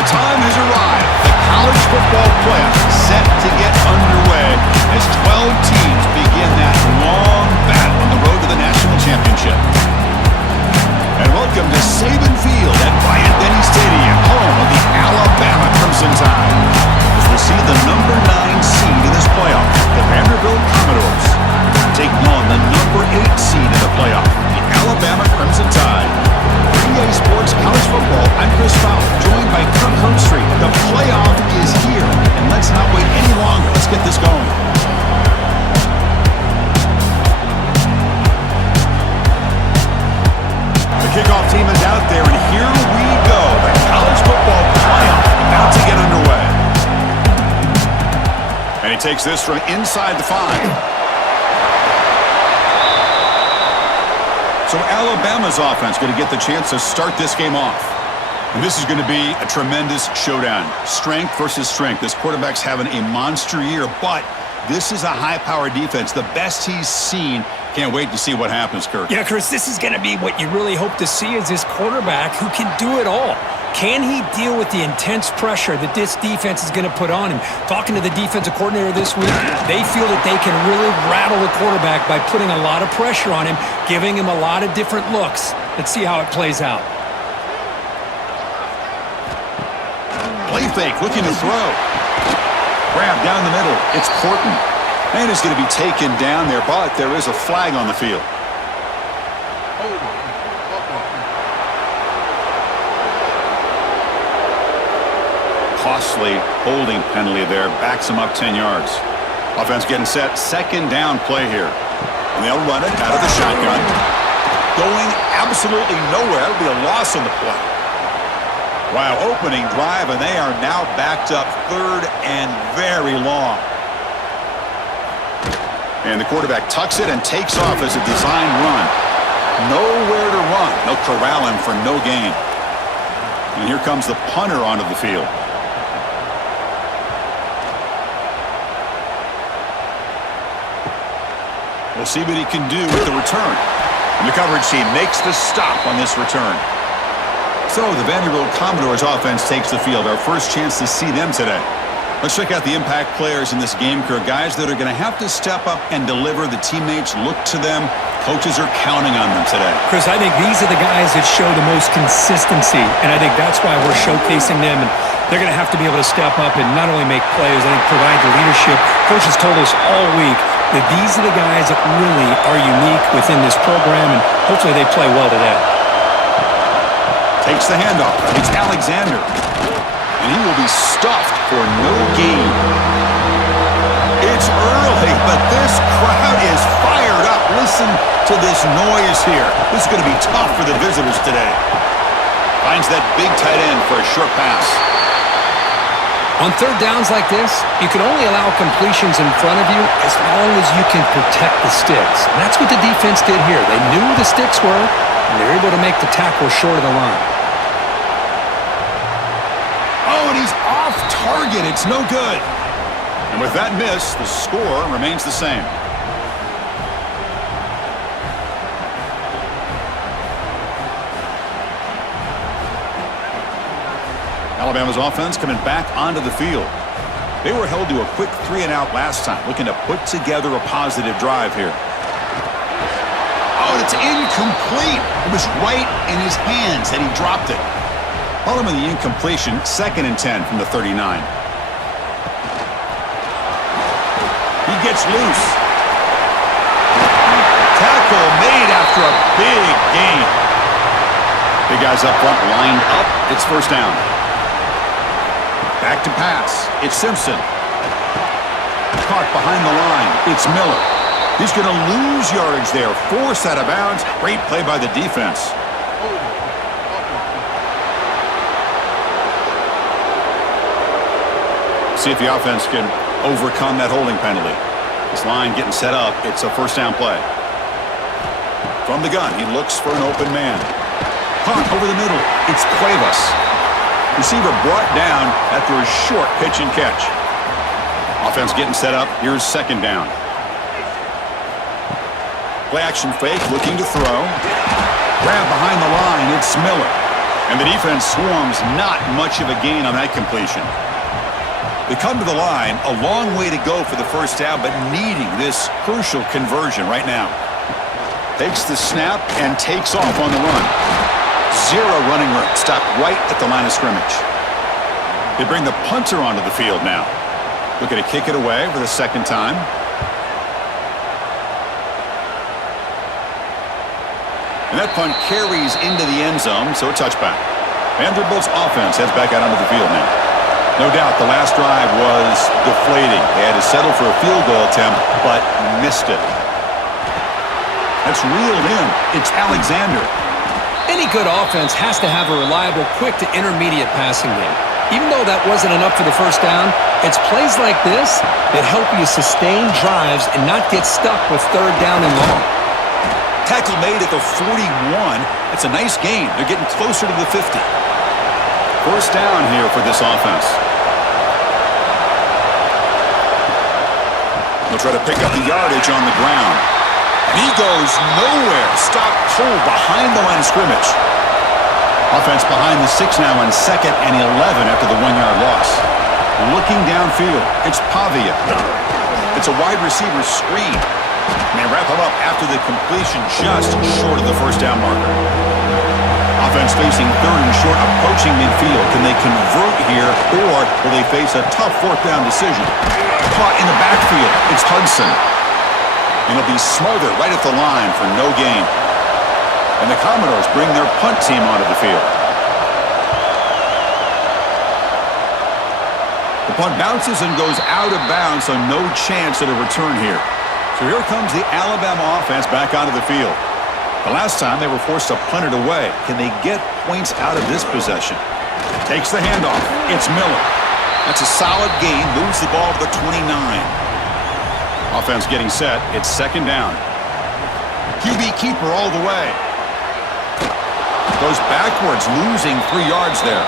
The time has arrived. The college football playoff set to get underway as 12 teams begin that long battle on the road to the national championship. And welcome to Saban Field at Bryant-Denny Stadium, home of the Alabama Crimson Tide. As we'll see the number 9 seed in this playoff, the Vanderbilt Commodores, taking on the number 8 seed in the playoff, the Alabama Crimson Tide. EA Sports College Football, I'm Chris Fowler, joined by Kirk Herbstreit. The playoff is here, and let's not wait any longer. Let's get this going. The kickoff team is out there, and here we go. The college football playoff about to get underway. And he takes this from inside the 5. So Alabama's offense going to get the chance to start this game off. And this is going to be a tremendous showdown. Strength versus strength. This quarterback's having a monster year, but this is a high-powered defense, the best he's seen. Can't wait to see what happens, Kirk. Yeah, Chris, this is going to be what you really hope to see is this quarterback who can do it all. Can he deal with the intense pressure that this defense is going to put on him? Talking to the defensive coordinator this week, they feel that they can really rattle the quarterback by putting a lot of pressure on him, giving him a lot of different looks. Let's see how it plays out. Play fake, looking to throw. Grab down the middle. It's Horton. And he's going to be taken down there, but there is a flag on the field. Costly holding penalty there. Backs him up 10 yards. Offense getting set. Second down play here. And they'll run it out of the shotgun. Going absolutely nowhere. That'll be a loss on the play. Wow, opening drive, and they are now backed up third and very long. And the quarterback tucks it and takes off as a design run. Nowhere to run. They'll corral him for no gain. And here comes the punter onto the field. We'll see what he can do with the return. And the coverage team makes the stop on this return. So the Vanderbilt Commodores offense takes the field. Our first chance to see them today. Let's check out the impact players in this game, Kirk. Guys that are going to have to step up and deliver. The teammates look to them. Coaches are counting on them today. Chris, I think these are the guys that show the most consistency, and I think that's why we're showcasing them. And they're going to have to be able to step up and not only make plays, I think provide the leadership. Coaches told us all week that these are the guys that really are unique within this program, and hopefully they play well today. Takes the handoff. It's Alexander. And he will be stuffed for no gain. It's early, but this crowd is fired up. Listen to this noise here. This is going to be tough for the visitors today. Finds that big tight end for a short pass. On third downs like this, you can only allow completions in front of you as long as you can protect the sticks. And that's what the defense did here. They knew the sticks were, and they're able to make the tackle short of the line. Oh, and he's off target. It's no good. And with that miss, the score remains the same. Alabama's offense coming back onto the field. They were held to a quick 3-and-out last time, looking to put together a positive drive here. Oh, and it's incomplete. It was right in his hands that he dropped it. Following the incompletion, 2nd and 10 from the 39. He gets loose. Tackle made after a big gain. Big guys up front lined up. It's first down. Back to pass. It's Simpson. Caught behind the line. It's Miller. He's going to lose yardage there. Forced out of bounds. Great play by the defense. See if the offense can overcome that holding penalty. This line getting set up. It's a first down play. From the gun, he looks for an open man. Caught over the middle. It's Cuevas. Receiver brought down after a short pitch and catch. Offense getting set up. Here's second down. Play action fake, looking to throw. Grab behind the line. It's Miller. And the defense swarms, not much of a gain on that completion. They come to the line, a long way to go for the first down, but needing this crucial conversion right now. Takes the snap and takes off on the run. Zero running room, stopped right at the line of scrimmage. They bring the punter onto the field now. Looking to kick it away for the second time. And that punt carries into the end zone, so a touchback. Vanderbilt's offense heads back out onto the field now. No doubt the last drive was deflating. They had to settle for a field goal attempt, but missed it. That's reeled in. It's Alexander. Any good offense has to have a reliable, quick to intermediate passing game. Even though that wasn't enough for the first down, it's plays like this that help you sustain drives and not get stuck with third down and long. Tackle made at the 41. It's a nice gain. They're getting closer to the 50. First down here for this offense. They'll try to pick up the yardage on the ground. And he goes nowhere. Stopped cold behind the line of scrimmage. Offense behind the 6 now on 2nd and 11 after the 1-yard loss. Looking downfield, it's Pavia. It's a wide receiver screen. And they wrap him up after the completion just short of the first down marker. Offense facing 3rd and short, approaching midfield. Can they convert here, or will they face a tough 4th down decision? Caught in the backfield, it's Hudson. And he'll be smothered right at the line for no gain. And the Commodores bring their punt team onto the field. The punt bounces and goes out of bounds, so no chance at a return here. So here comes the Alabama offense back onto the field. The last time they were forced to punt it away. Can they get points out of this possession? Takes the handoff. It's Miller. That's a solid gain. Moves the ball to the 29. Offense getting set. It's 2nd down. QB keeper all the way. Goes backwards, losing 3 yards there.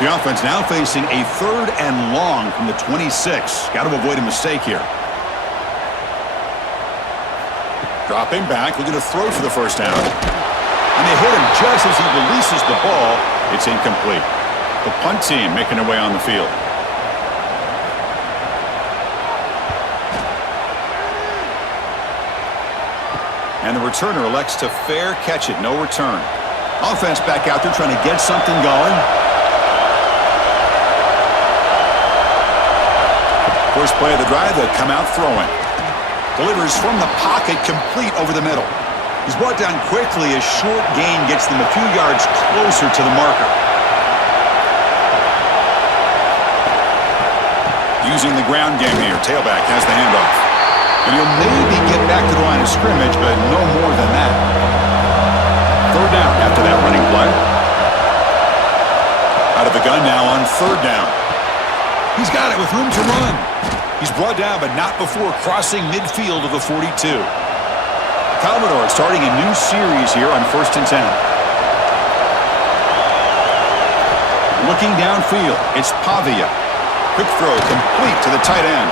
The offense now facing a 3rd and long from the 26. Got to avoid a mistake here. Dropping back, looking to throw for the first down. And they hit him just as he releases the ball. It's incomplete. The punt team making their way on the field. And the returner elects to fair catch it. No return. Offense back out there trying to get something going. First play of the drive, they come out throwing. Delivers from the pocket, complete over the middle. He's brought down quickly as short gain gets them a few yards closer to the marker. Using the ground game here, tailback has the handoff. And he'll maybe get back to the line of scrimmage, but no more than that. 3rd down after that running play. Out of the gun now on 3rd down. He's got it with room to run. He's brought down, but not before crossing midfield of the 42. The Commodores starting a new series here on 1st and 10. Looking downfield, it's Pavia. Quick throw, complete to the tight end.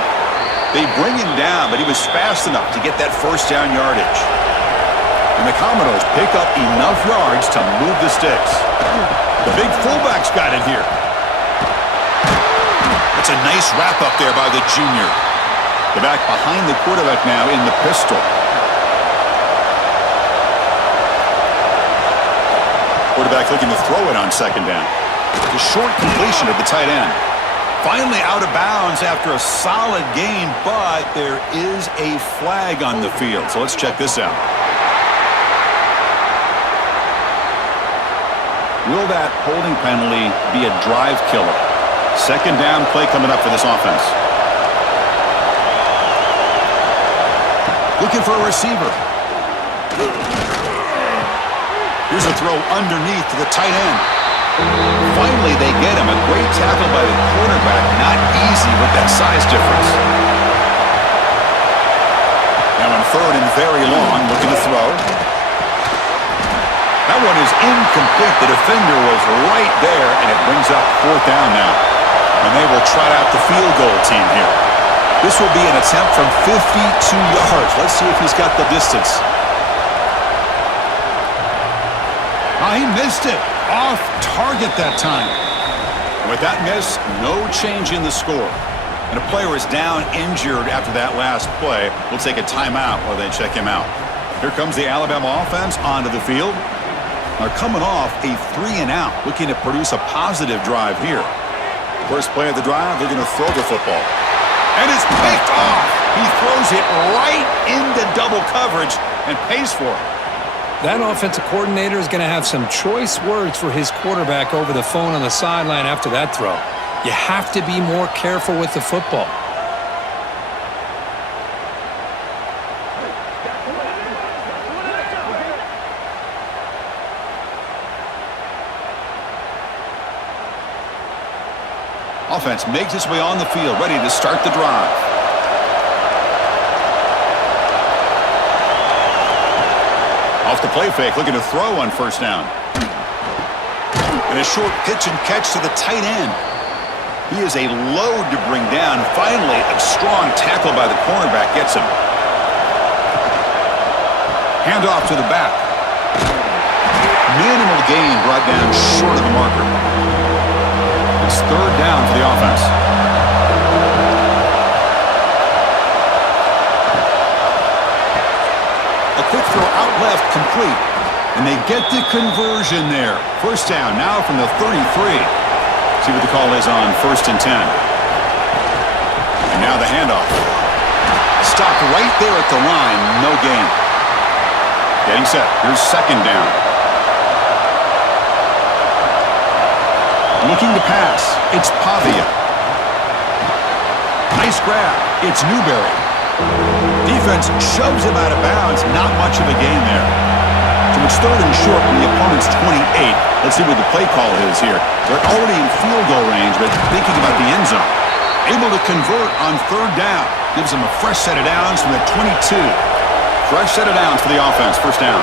They bring him down, but he was fast enough to get that first down yardage. And the Commodores pick up enough yards to move the sticks. The big fullback's got it here. It's a nice wrap-up there by the junior. The back behind the quarterback now in the pistol. Quarterback looking to throw it on 2nd down. The short completion of the tight end. Finally out of bounds after a solid gain, but there is a flag on the field. So let's check this out. Will that holding penalty be a drive killer? 2nd down play coming up for this offense. Looking for a receiver. Here's a throw underneath to the tight end. Finally, they get him. A great tackle by the quarterback. Not easy with that size difference. Now in 3rd and very long, looking to throw. That one is incomplete. The defender was right there, and it brings up 4th down now. And they will trot out the field goal team here. This will be an attempt from 52 yards. Let's see if he's got the distance. Oh, he missed it. off target that time. And with that miss, no change in the score. And a player is down injured after that last play. We'll take a timeout while they check him out. Here comes the Alabama offense onto the field. They're coming off a 3-and-out, looking to produce a positive drive here. First play of the drive, they're going to throw the football. And it's picked off. He throws it right into double coverage and pays for it. That offensive coordinator is going to have some choice words for his quarterback over the phone on the sideline after that throw. You have to be more careful with the football. Offense makes its way on the field, ready to start the drive. Off the play fake, looking to throw on first down. And a short pitch and catch to the tight end. He is a load to bring down. Finally, a strong tackle by the cornerback gets him. Handoff to the back. Minimal gain brought down short of the marker. It's third down for the offense. A quick throw out left, complete. And they get the conversion there. First down now from the 33. See what the call is on 1st and 10. And now the handoff. Stopped right there at the line. No gain. Getting set. Here's second down. Looking to pass. It's Pavia. Nice grab. It's Newberry. Defense shoves him out of bounds. Not much of a gain there. So it's third and short from the opponent's 28. Let's see what the play call is here. They're already in field goal range, but thinking about the end zone. Able to convert on third down. Gives them a fresh set of downs from the 22. Fresh set of downs for the offense. First down.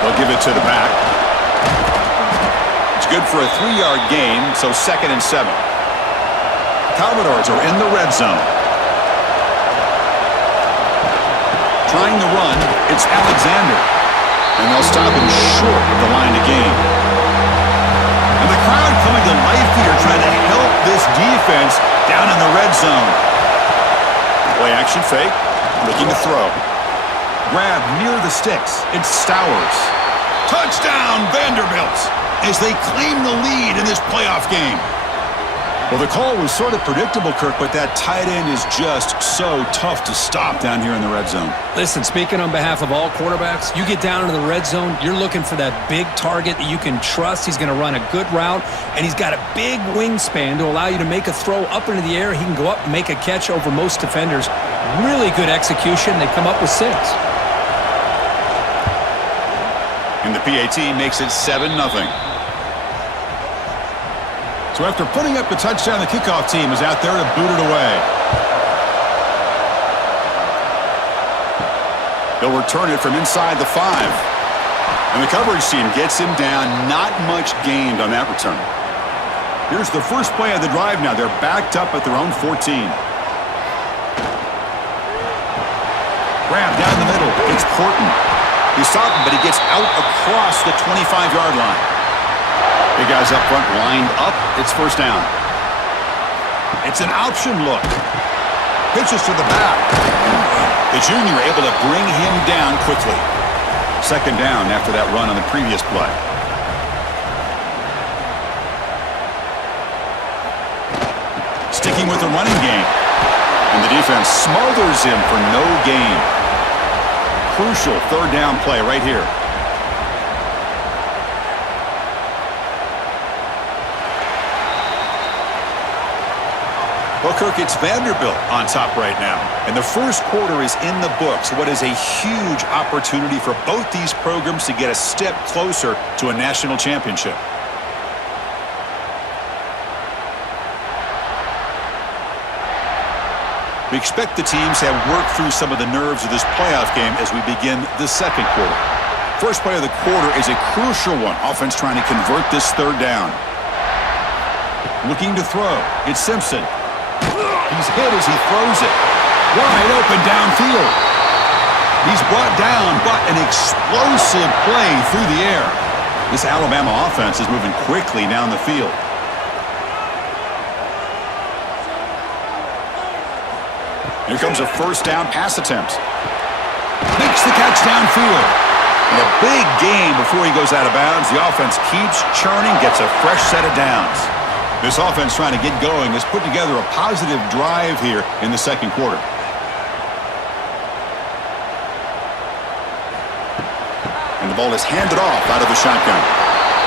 They'll give it to the back. It's good for a 3-yard gain, so 2nd and 7. Commodores are in the red zone. Trying to run, it's Alexander. And they'll stop him short of the line to gain. And the crowd coming to life here, trying to help this defense down in the red zone. Play action fake, looking to throw. Grab near the sticks, it's Stowers. Touchdown, Vanderbilt, as they claim the lead in this playoff game. Well, the call was sort of predictable, Kirk, but that tight end is just so tough to stop down here in the red zone. Listen, speaking on behalf of all quarterbacks, you get down into the red zone, you're looking for that big target that you can trust. He's going to run a good route, and he's got a big wingspan to allow you to make a throw up into the air. He can go up and make a catch over most defenders. Really good execution. They come up with 6. And the PAT makes it 7-0. So after putting up the touchdown, the kickoff team is out there to boot it away. They'll return it from inside the 5. And the coverage team gets him down. Not much gained on that return. Here's the first play of the drive now. They're backed up at their own 14. Grab down the middle. It's Porton. He's stopping, but he gets out across the 25-yard line. Big guys up front lined up. It's first down. It's an option look. Pitches to the back. The junior able to bring him down quickly. Second down after that run on the previous play. Sticking with the running game. And the defense smothers him for no gain. Crucial third down play right here. Well, Kirk, it's Vanderbilt on top right now. And the first quarter is in the books. What is a huge opportunity for both these programs to get a step closer to a national championship. We expect the teams to have worked through some of the nerves of this playoff game as we begin the second quarter. First play of the quarter is a crucial one. Offense trying to convert this third down. Looking to throw. It's Simpson. He's hit as he throws it. Wide open downfield. He's brought down, but an explosive play through the air. This Alabama offense is moving quickly down the field. Here comes a first down pass attempt. Makes the catch downfield. And a big gain before he goes out of bounds. The offense keeps churning, gets a fresh set of downs. This offense trying to get going has put together a positive drive here in the second quarter. And the ball is handed off out of the shotgun.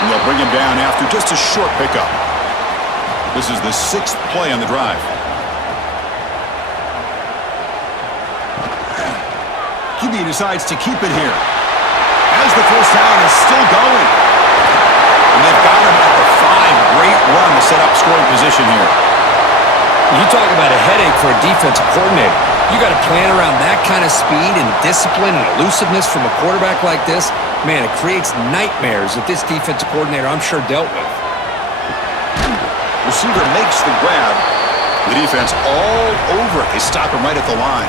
And they'll bring him down after just a short pickup. This is the 6th play on the drive. QB decides to keep it here. As the first down is still going. And they've got him at the 5. Great run to set up scoring position here. You talk about a headache for a defensive coordinator. You got to plan around that kind of speed and discipline and elusiveness from a quarterback like this. Man, it creates nightmares that this defensive coordinator, I'm sure, dealt with. Receiver makes the grab. The defense all over it. They stop him right at the line.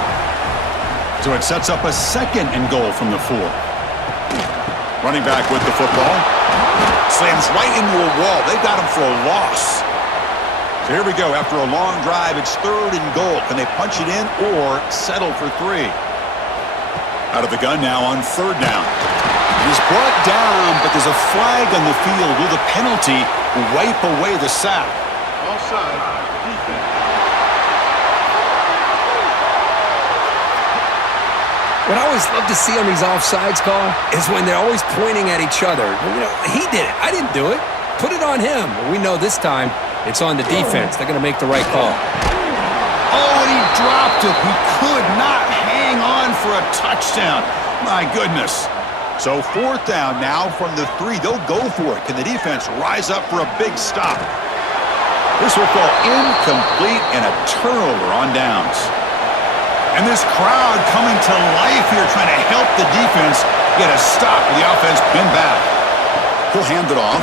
So it sets up a 2nd and goal from the 4. Running back with the football. Slams right into a wall. They've got him for a loss. So here we go. After a long drive, it's 3rd and goal. Can they punch it in or settle for 3? Out of the gun now on 3rd down. He's brought down, but there's a flag on the field. Will the penalty wipe away the sack? Offside, defense. What I always love to see on these offsides call is when they're always pointing at each other. You know, he did it. I didn't do it. Put it on him. We know this time it's on the defense. They're going to make the right call. Oh, and he dropped it. He could not hang on for a touchdown. My goodness. So 4th down now from the 3. They'll go for it. Can the defense rise up for a big stop? This will fall incomplete and a turnover on downs. And this crowd coming to life here trying to help the defense get a stop with the offense pinned back. He'll hand it off.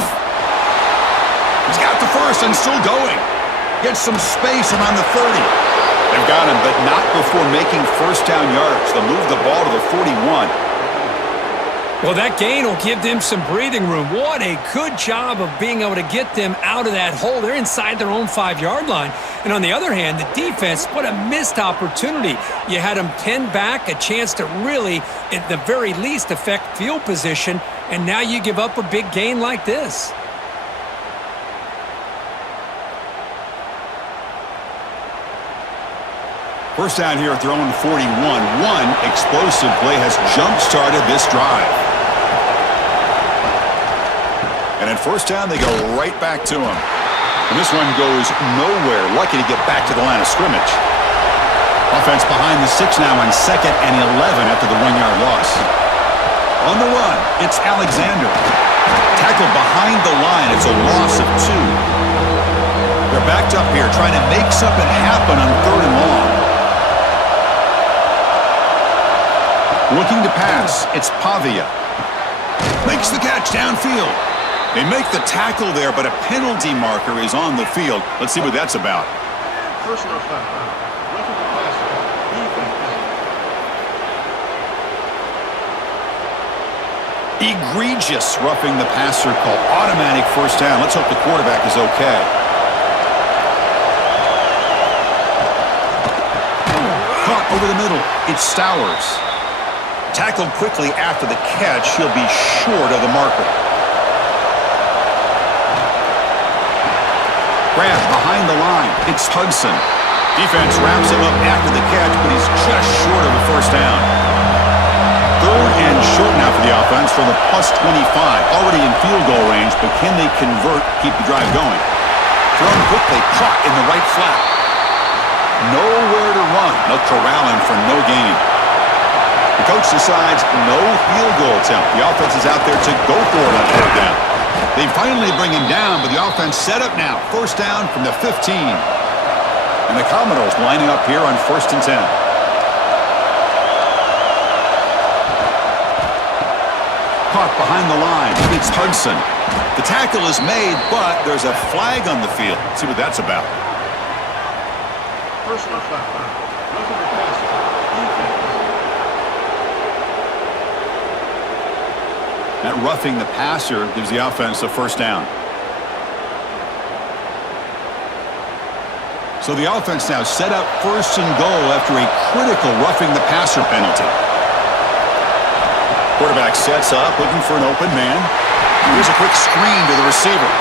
He's got the 1st and still going. Gets some space around the 30. They've got him, but not before making first down yards. They'll move the ball to the 41. Well, that gain will give them some breathing room. What a good job of being able to get them out of that hole. They're inside their own 5-yard line. And on the other hand, the defense, what a missed opportunity. You had them pinned back, a chance to really, at the very least, affect field position, and now you give up a big gain like this. First down here at their own 41. One explosive play has jump-started this drive. And at first down, they go right back to him. And this one goes nowhere. Lucky to get back to the line of scrimmage. Offense behind the 6 now on 2nd and 11 after the 1-yard loss. On the run, it's Alexander. Tackled behind the line. It's a loss of 2. They're backed up here trying to make something happen on 3rd and long. Looking to pass, it's Pavia. Makes the catch downfield. They make the tackle there, but a penalty marker is on the field. Let's see what that's about. Personal foul. Roughing the passer. Defense. Egregious roughing the passer call. Automatic first down. Let's hope the quarterback is okay. Caught over the middle. It's Stowers. Tackled quickly after the catch. He'll be short of the marker. Grab behind the line. It's Hudson. Defense wraps him up after the catch, but he's just short of the first down. 3rd and short now for the offense from the +25. Already in field goal range, but can they convert, keep the drive going? Thrown quickly, caught in the right flat. Nowhere to run. They'll corral him for no gain. The coach decides no field goal attempt. The offense is out there to go for it on 4th down. They finally bring him down, but the offense set up now. First down from the 15. And the Commodores lining up here on 1st and 10. Caught behind the line. It's Hudson. The tackle is made, but there's a flag on the field. Let's see what that's about. Personal foul. Roughing the passer. Defense. That roughing the passer gives the offense a first down. So the offense now set up first and goal after a critical roughing the passer penalty. Quarterback sets up, looking for an open man. Here's a quick screen to the receiver.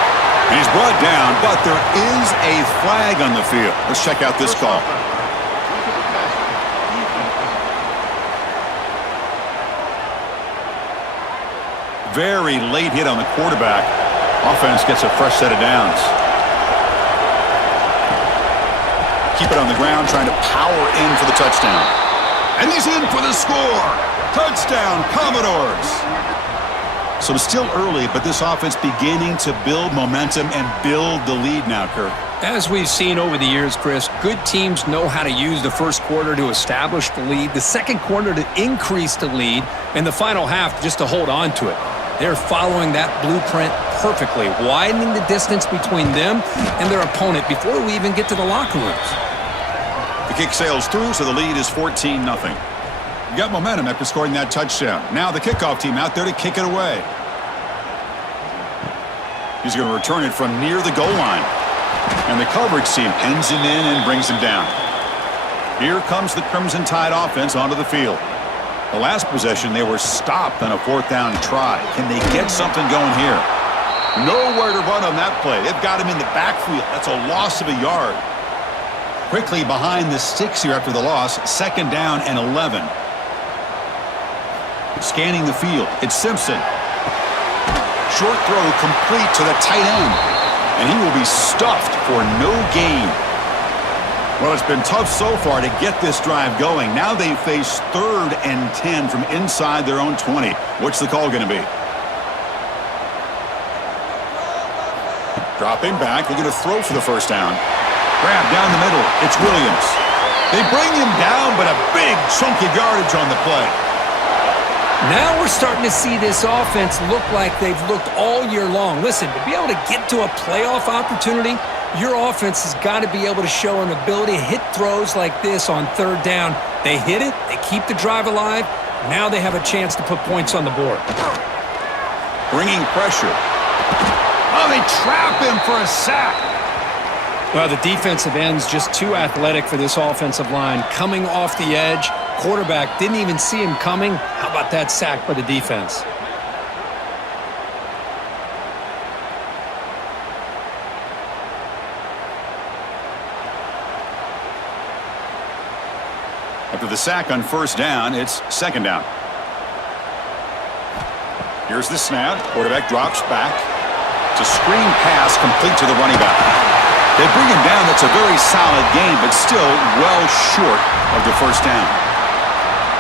He's brought down, but there is a flag on the field. Let's check out this call. Very late hit on the quarterback. Offense gets a fresh set of downs. Keep it on the ground, trying to power in for the touchdown. And he's in for the score. Touchdown, Commodores. So it's still early, but this offense beginning to build momentum and build the lead now, Kirk. As we've seen over the years, Chris, good teams know how to use the first quarter to establish the lead, the second quarter to increase the lead, and the final half just to hold on to it. They're following that blueprint perfectly, widening the distance between them and their opponent before we even get to the locker rooms. The kick sails through, so the lead is 14-0. Got momentum after scoring that touchdown. Now the kickoff team out there to kick it away. He's going to return it from near the goal line. And the coverage team pins him in and brings him down. Here comes the Crimson Tide offense onto the field. The last possession, they were stopped on a fourth down try. Can they get something going here? Nowhere to run on that play. They've got him in the backfield. That's a loss of a yard. Quickly behind the sticks here after the loss. Second down and 11. Scanning the field. It's Simpson. Short throw complete to the tight end. And he will be stuffed for no gain. Well, it's been tough so far to get this drive going. Now they face 3rd and 10 from inside their own 20. What's the call going to be? Dropping back, looking to throw for the first down. Grab down the middle. It's Williams. They bring him down, but a big chunk of yardage on the play. Now we're starting to see this offense look like they've looked all year long. Listen, to be able to get to a playoff opportunity, your offense has got to be able to show an ability to hit throws like this on 3rd down. They hit it, they keep the drive alive. Now they have a chance to put points on the board. Bringing pressure. Oh, they trap him for a sack. Well, the defensive end's just too athletic for this offensive line. Coming off the edge, quarterback didn't even see him coming. How about that sack by the defense? After the sack on first down, it's second down. Here's the snap. Quarterback drops back. It's a screen pass complete to the running back. They bring him down. That's a very solid gain, but still well short of the first down.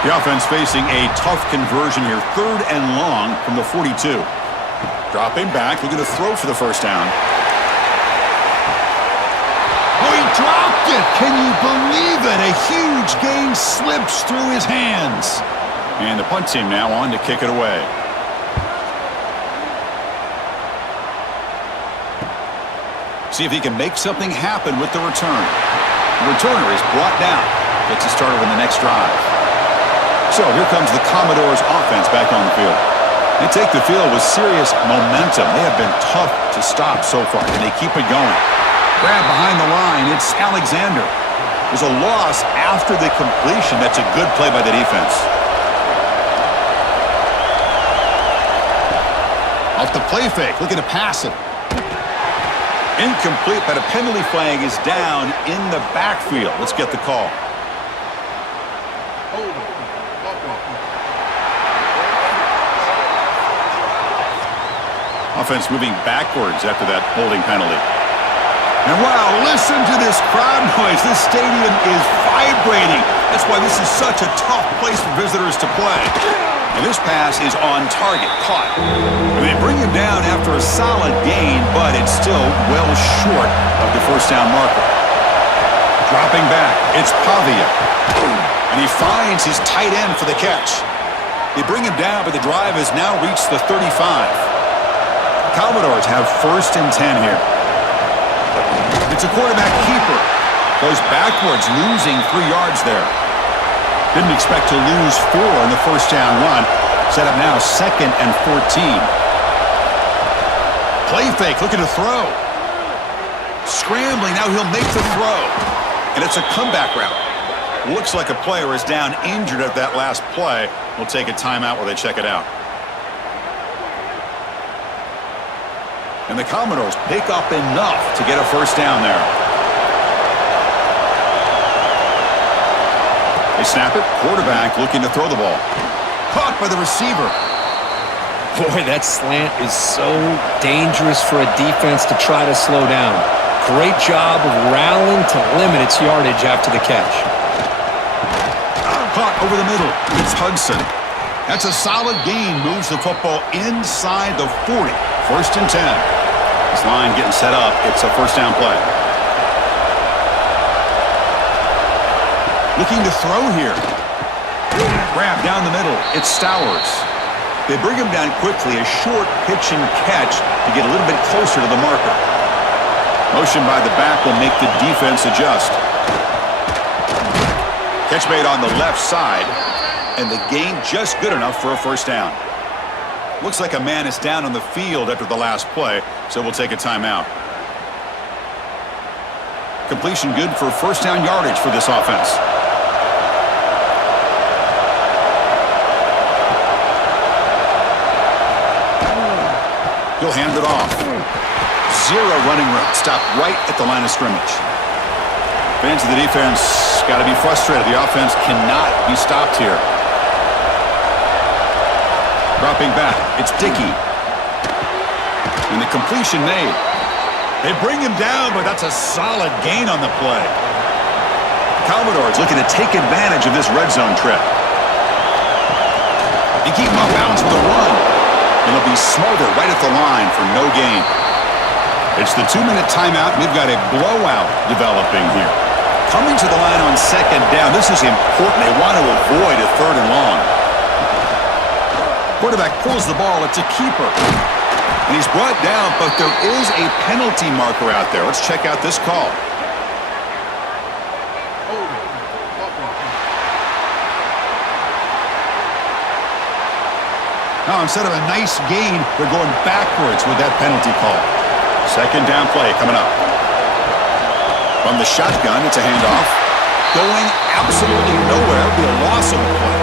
The offense facing a tough conversion here. 3rd and long from the 42. Dropping back, looking to throw for the first down. Oh, he dropped it! Can you believe it? A huge gain slips through his hands. And the punt team now on to kick it away. See if he can make something happen with the return. The returner is brought down. Gets it started on the next drive. So here comes the Commodores offense back on the field. They take the field with serious momentum. They have been tough to stop so far, and they keep it going. Grab behind the line. It's Alexander. There's a loss after the completion. That's a good play by the defense. Off the play fake. Looking to pass it. Incomplete, but a penalty flag is down in the backfield. Let's get the call. Offense moving backwards after that holding penalty. And wow, listen to this crowd noise. This stadium is vibrating. That's why this is such a tough place for visitors to play. And this pass is on target, caught. And they bring him down after a solid gain, but it's still well short of the first down marker. Dropping back, it's Pavia. And he finds his tight end for the catch. They bring him down, but the drive has now reached the 35. The Commodores have 1st and 10 here. It's a quarterback keeper. Goes backwards, losing 3 yards there. Didn't expect to lose 4 in the first down run. Set up now, 2nd and 14. Play fake, looking to throw. Scrambling, now he'll make the throw. And it's a comeback route. Looks like a player is down injured at that last play. We'll take a timeout while they check it out. And the Commodores pick up enough to get a first down there. They snap it. Quarterback looking to throw the ball. Caught by the receiver. Boy, that slant is so dangerous for a defense to try to slow down. Great job of rallying to limit its yardage after the catch. Caught over the middle. It's Hudson. That's a solid gain. Moves the football inside the 40. 1st and 10. This line getting set up. It's a first down play. Looking to throw here. Grab down the middle. It's Stowers. They bring him down quickly. A short pitch and catch to get a little bit closer to the marker. Motion by the back will make the defense adjust. Catch made on the left side, and the gain just good enough for a first down. Looks like a man is down on the field after the last play, so we'll take a timeout. Completion good for first down yardage for this offense. He'll hand it off. 0 running room. Stopped right at the line of scrimmage. Fans of the defense got to be frustrated. The offense cannot be stopped here. Dropping back. It's Dickey. And the completion made. They bring him down, but that's a solid gain on the play. Commodores looking to take advantage of this red zone trip. And keep him off balance with a run. And he'll be smothered right at the line for no gain. It's the 2-minute timeout. We've got a blowout developing here. Coming to the line on 2nd down. This is important. They want to avoid a 3rd and long. Quarterback pulls the ball. It's a keeper. And he's brought down, but there is a penalty marker out there. Let's check out this call. Now, instead of a nice gain, they're going backwards with that penalty call. 2nd down play coming up. From the shotgun, it's a handoff. Going absolutely nowhere. It'll be a loss of the play.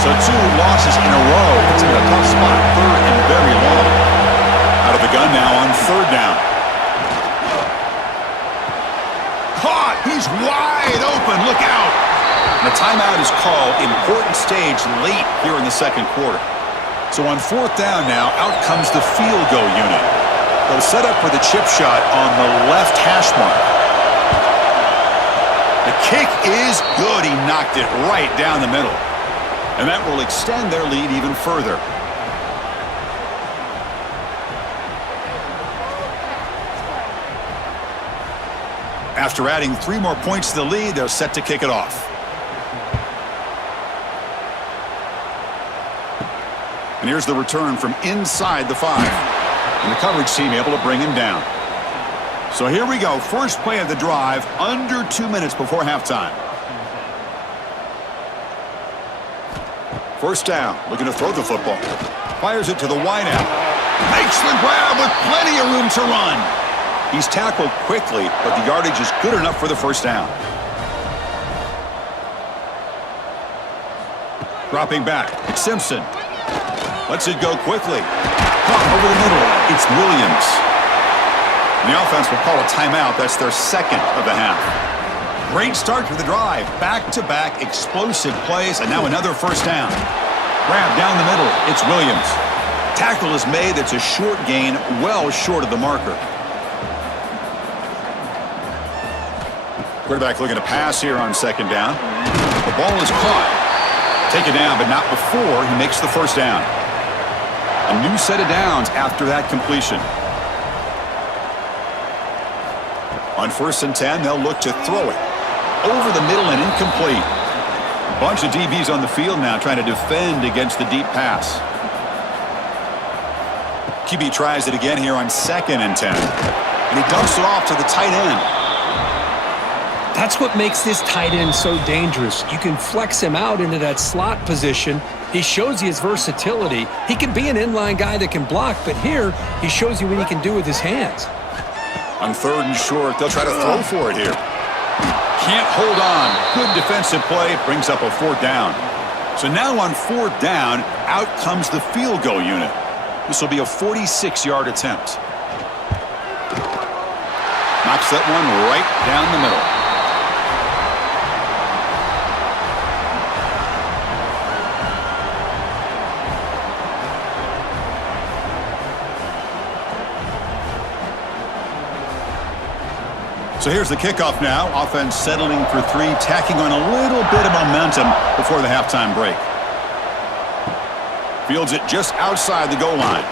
So 2 losses in a row. It's in a tough spot. 3rd and very long. Out of the gun now on 3rd down. Caught! He's wide open. Look out! The timeout is called. Important stage late here in the 2nd quarter. So on 4th down now, out comes the field goal unit. They'll set up for the chip shot on the left hash mark. The kick is good. He knocked it right down the middle. And that will extend their lead even further. After adding 3 more points to the lead, they're set to kick it off. And here's the return from inside the 5. And the coverage team able to bring him down. So here we go. First play of the drive, under 2 minutes before halftime. First down, looking to throw the football. Fires it to the wideout. Makes the grab with plenty of room to run. He's tackled quickly, but the yardage is good enough for the first down. Dropping back, it's Simpson. Lets it go quickly. Caught over the middle. It's Williams. And the offense will call a timeout. That's their 2nd of the half. Great start to the drive. Back-to-back explosive plays, and now another first down. Grab down the middle. It's Williams. Tackle is made. It's a short gain, well short of the marker. Quarterback looking to pass here on 2nd down. The ball is caught. Taken down, but not before he makes the first down. A new set of downs after that completion. On 1st and 10, they'll look to throw it. Over the middle and incomplete. A bunch of DBs on the field now trying to defend against the deep pass. QB tries it again here on 2nd and 10. And he dumps it off to the tight end. That's what makes this tight end so dangerous. You can flex him out into that slot position He shows you his versatility. He can be an inline guy that can block, but here he shows you what he can do with his hands. On 3rd and short, they'll try to throw for it here. Can't hold on. Good defensive play. Brings up a 4th down. So now on 4th down, out comes the field goal unit. This will be a 46-yard attempt. Knocks that one right down the middle. So here's the kickoff now. Offense settling for 3, tacking on a little bit of momentum before the halftime break. Fields it just outside the goal line.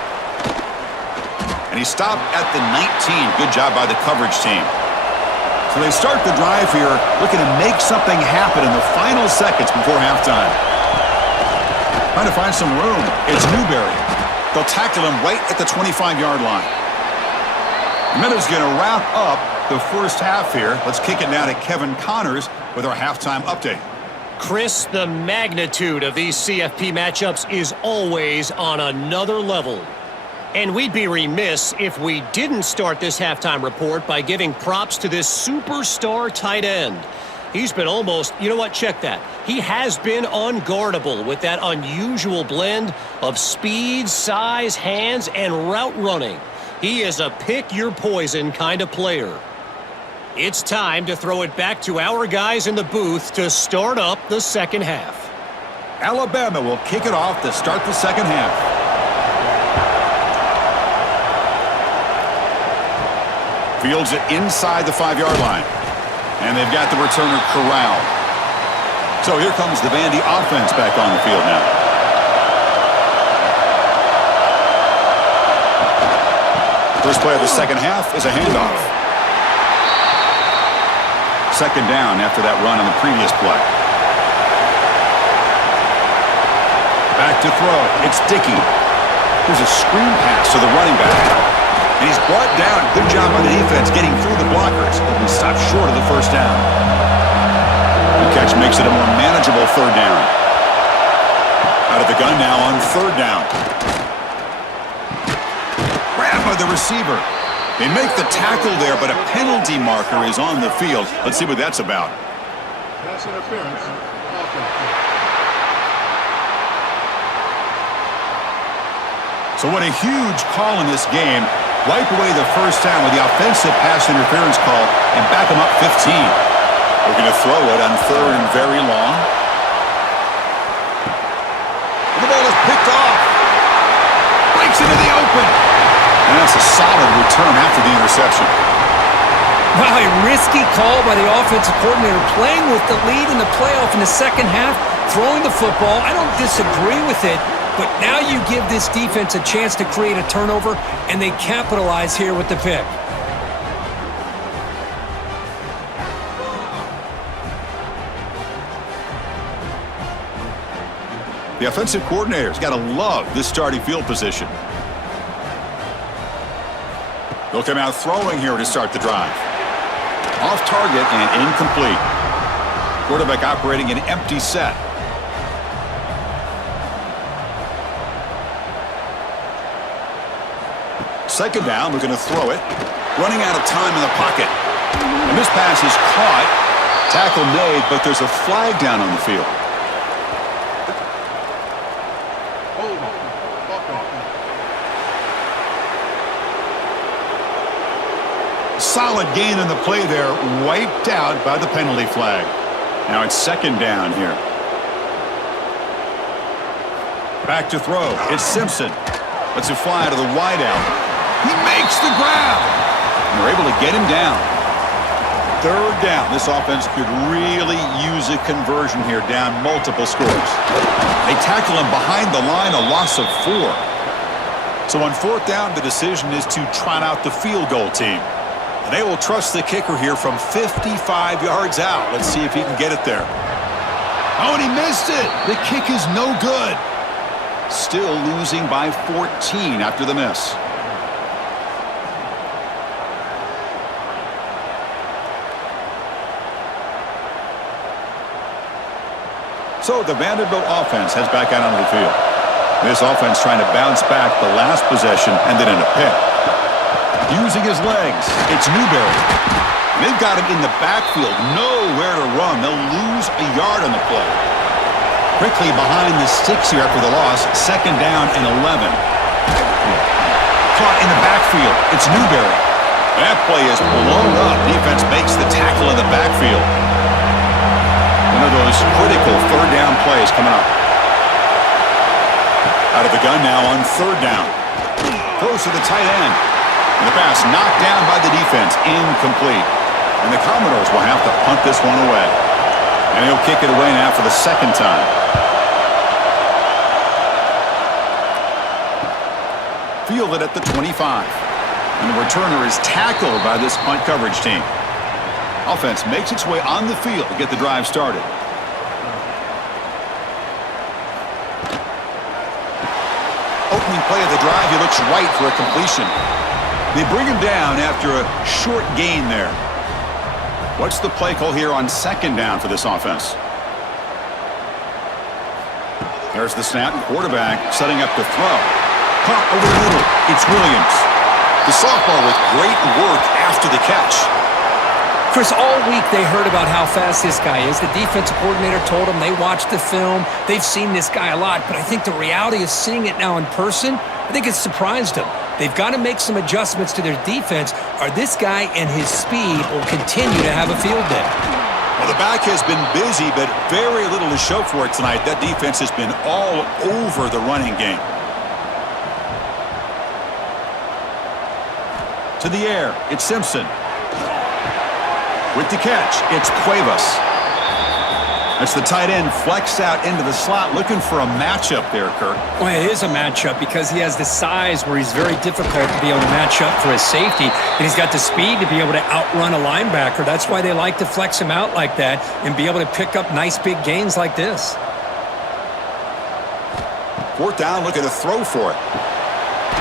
And he stopped at the 19. Good job by the coverage team. So they start the drive here, looking to make something happen in the final seconds before halftime. Trying to find some room. It's Newberry. They'll tackle him right at the 25-yard line. The minute's going to wrap up the first half here. Let's kick it now to Kevin Connors with our halftime update. Chris, the magnitude of these CFP matchups is always on another level. And we'd be remiss if we didn't start this halftime report by giving props to this superstar tight end. He's been almost, you know what, check that. He has been unguardable with that unusual blend of speed, size, hands, and route running. He is a pick-your-poison kind of player. It's time to throw it back to our guys in the booth to start up the second half. Alabama will kick it off to start the second half. Fields it inside the 5-yard line. And they've got the returner corralled. So here comes the Vandy offense back on the field now. First play of the second half is a handoff. Second down after that run on the previous play. Back to throw. It's Dickey. There's a screen pass to the running back. And he's brought down. Good job by the defense getting through the blockers. But he stopped short of the first down. The catch makes it a more manageable 3rd down. Out of the gun now on 3rd down. By the receiver. They make the tackle there, but a penalty marker is on the field. Let's see what that's about. Pass interference. So what a huge call in this game. Wipe away the first down with the offensive pass interference call and back them up 15. We're going to throw it on 3rd and very long. The ball is picked off. Breaks into the open. And that's a solid return after the interception. Wow, a risky call by the offensive coordinator, playing with the lead in the playoff in the second half, throwing the football. I don't disagree with it, but now you give this defense a chance to create a turnover, and they capitalize here with the pick. The offensive coordinator's got to love this starting field position. They'll come out throwing here to start the drive. Off target and incomplete. Quarterback operating an empty set. Second down, we're going to throw it. Running out of time in the pocket. And this pass is caught. Tackle made, but there's a flag down on the field. Solid gain in the play there, wiped out by the penalty flag. Now it's second down here. Back to throw. It's Simpson. Lets it fly to the wideout. He makes the grab. And they're able to get him down. 3rd down. This offense could really use a conversion here, down multiple scores. They tackle him behind the line, a loss of 4. So on 4th down, the decision is to trot out the field goal team. And they will trust the kicker here from 55 yards out. Let's see if he can get it there. Oh, and he missed it. The kick is no good. Still losing by 14 after the miss. So the Vanderbilt offense heads back out onto the field. This offense trying to bounce back the last possession and then in a pick. Using his legs, it's Newberry. They've got him in the backfield, nowhere to run. They'll lose a yard on the play. Quickly behind the sticks here after the loss, 2nd down and 11. Caught in the backfield, it's Newberry. That play is blown up. Defense makes the tackle in the backfield. One of those critical 3rd down plays coming up. Out of the gun now on 3rd down. Close to the tight end. And the pass knocked down by the defense. Incomplete. And the Commodores will have to punt this one away. And he'll kick it away now for the 2nd time. Fielded at the 25. And the returner is tackled by this punt coverage team. Offense makes its way on the field to get the drive started. Opening play of the drive, he looks right for a completion. They bring him down after a short gain there. What's the play call here on 2nd down for this offense? There's the snap. Quarterback setting up to throw. Caught over the middle. It's Williams. The sophomore with great work after the catch. Chris, all week they heard about how fast this guy is. The defensive coordinator told them they watched the film. They've seen this guy a lot, but I think the reality of seeing it now in person, I think it's surprised them. They've got to make some adjustments to their defense, or this guy and his speed will continue to have a field day. Well, the back has been busy, but very little to show for it tonight. That defense has been all over the running game. To the air, it's Simpson. With the catch, it's Cuevas. That's the tight end flexed out into the slot, looking for a matchup there, Kirk. Well, it is a matchup because he has the size where he's very difficult to be able to match up for his safety, and he's got the speed to be able to outrun a linebacker. That's why they like to flex him out like that and be able to pick up nice big gains like this. 4th down, looking to throw for it.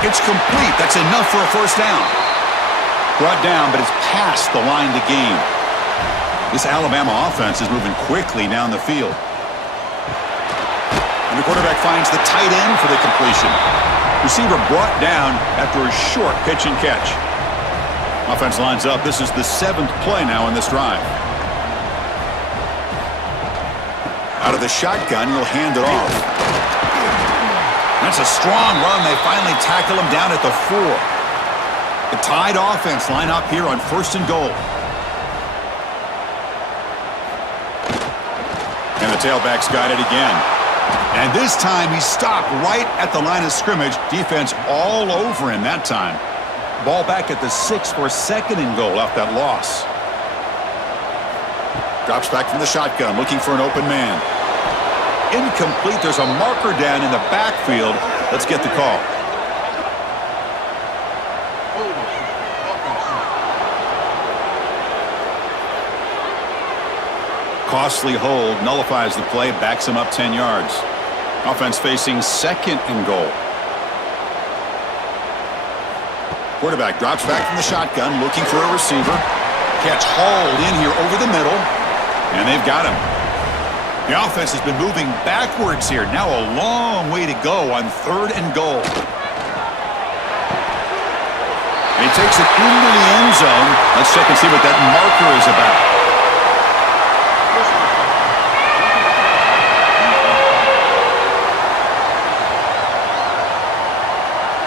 It's complete. That's enough for a 1st down. Brought down, but it's past the line to gain. This Alabama offense is moving quickly down the field. And the quarterback finds the tight end for the completion. Receiver brought down after a short pitch and catch. Offense lines up. This is the 7th play now in this drive. Out of the shotgun, he'll hand it off. That's a strong run. They finally tackle him down at the 4. The tied offense line up here on 1st and goal. And the tailback's got it again. And this time he stopped right at the line of scrimmage. Defense all over him that time. Ball back at the 6 for 2nd and goal off that loss. Drops back from the shotgun, looking for an open man. Incomplete. There's a marker down in the backfield. Let's get the call. Costly hold, nullifies the play, backs him up 10 yards. Offense facing 2nd and goal. Quarterback drops back from the shotgun, looking for a receiver. Catch hauled in here over the middle, and they've got him. The offense has been moving backwards here. Now a long way to go on 3rd and goal. And he takes it into the end zone. Let's check and see what that marker is about.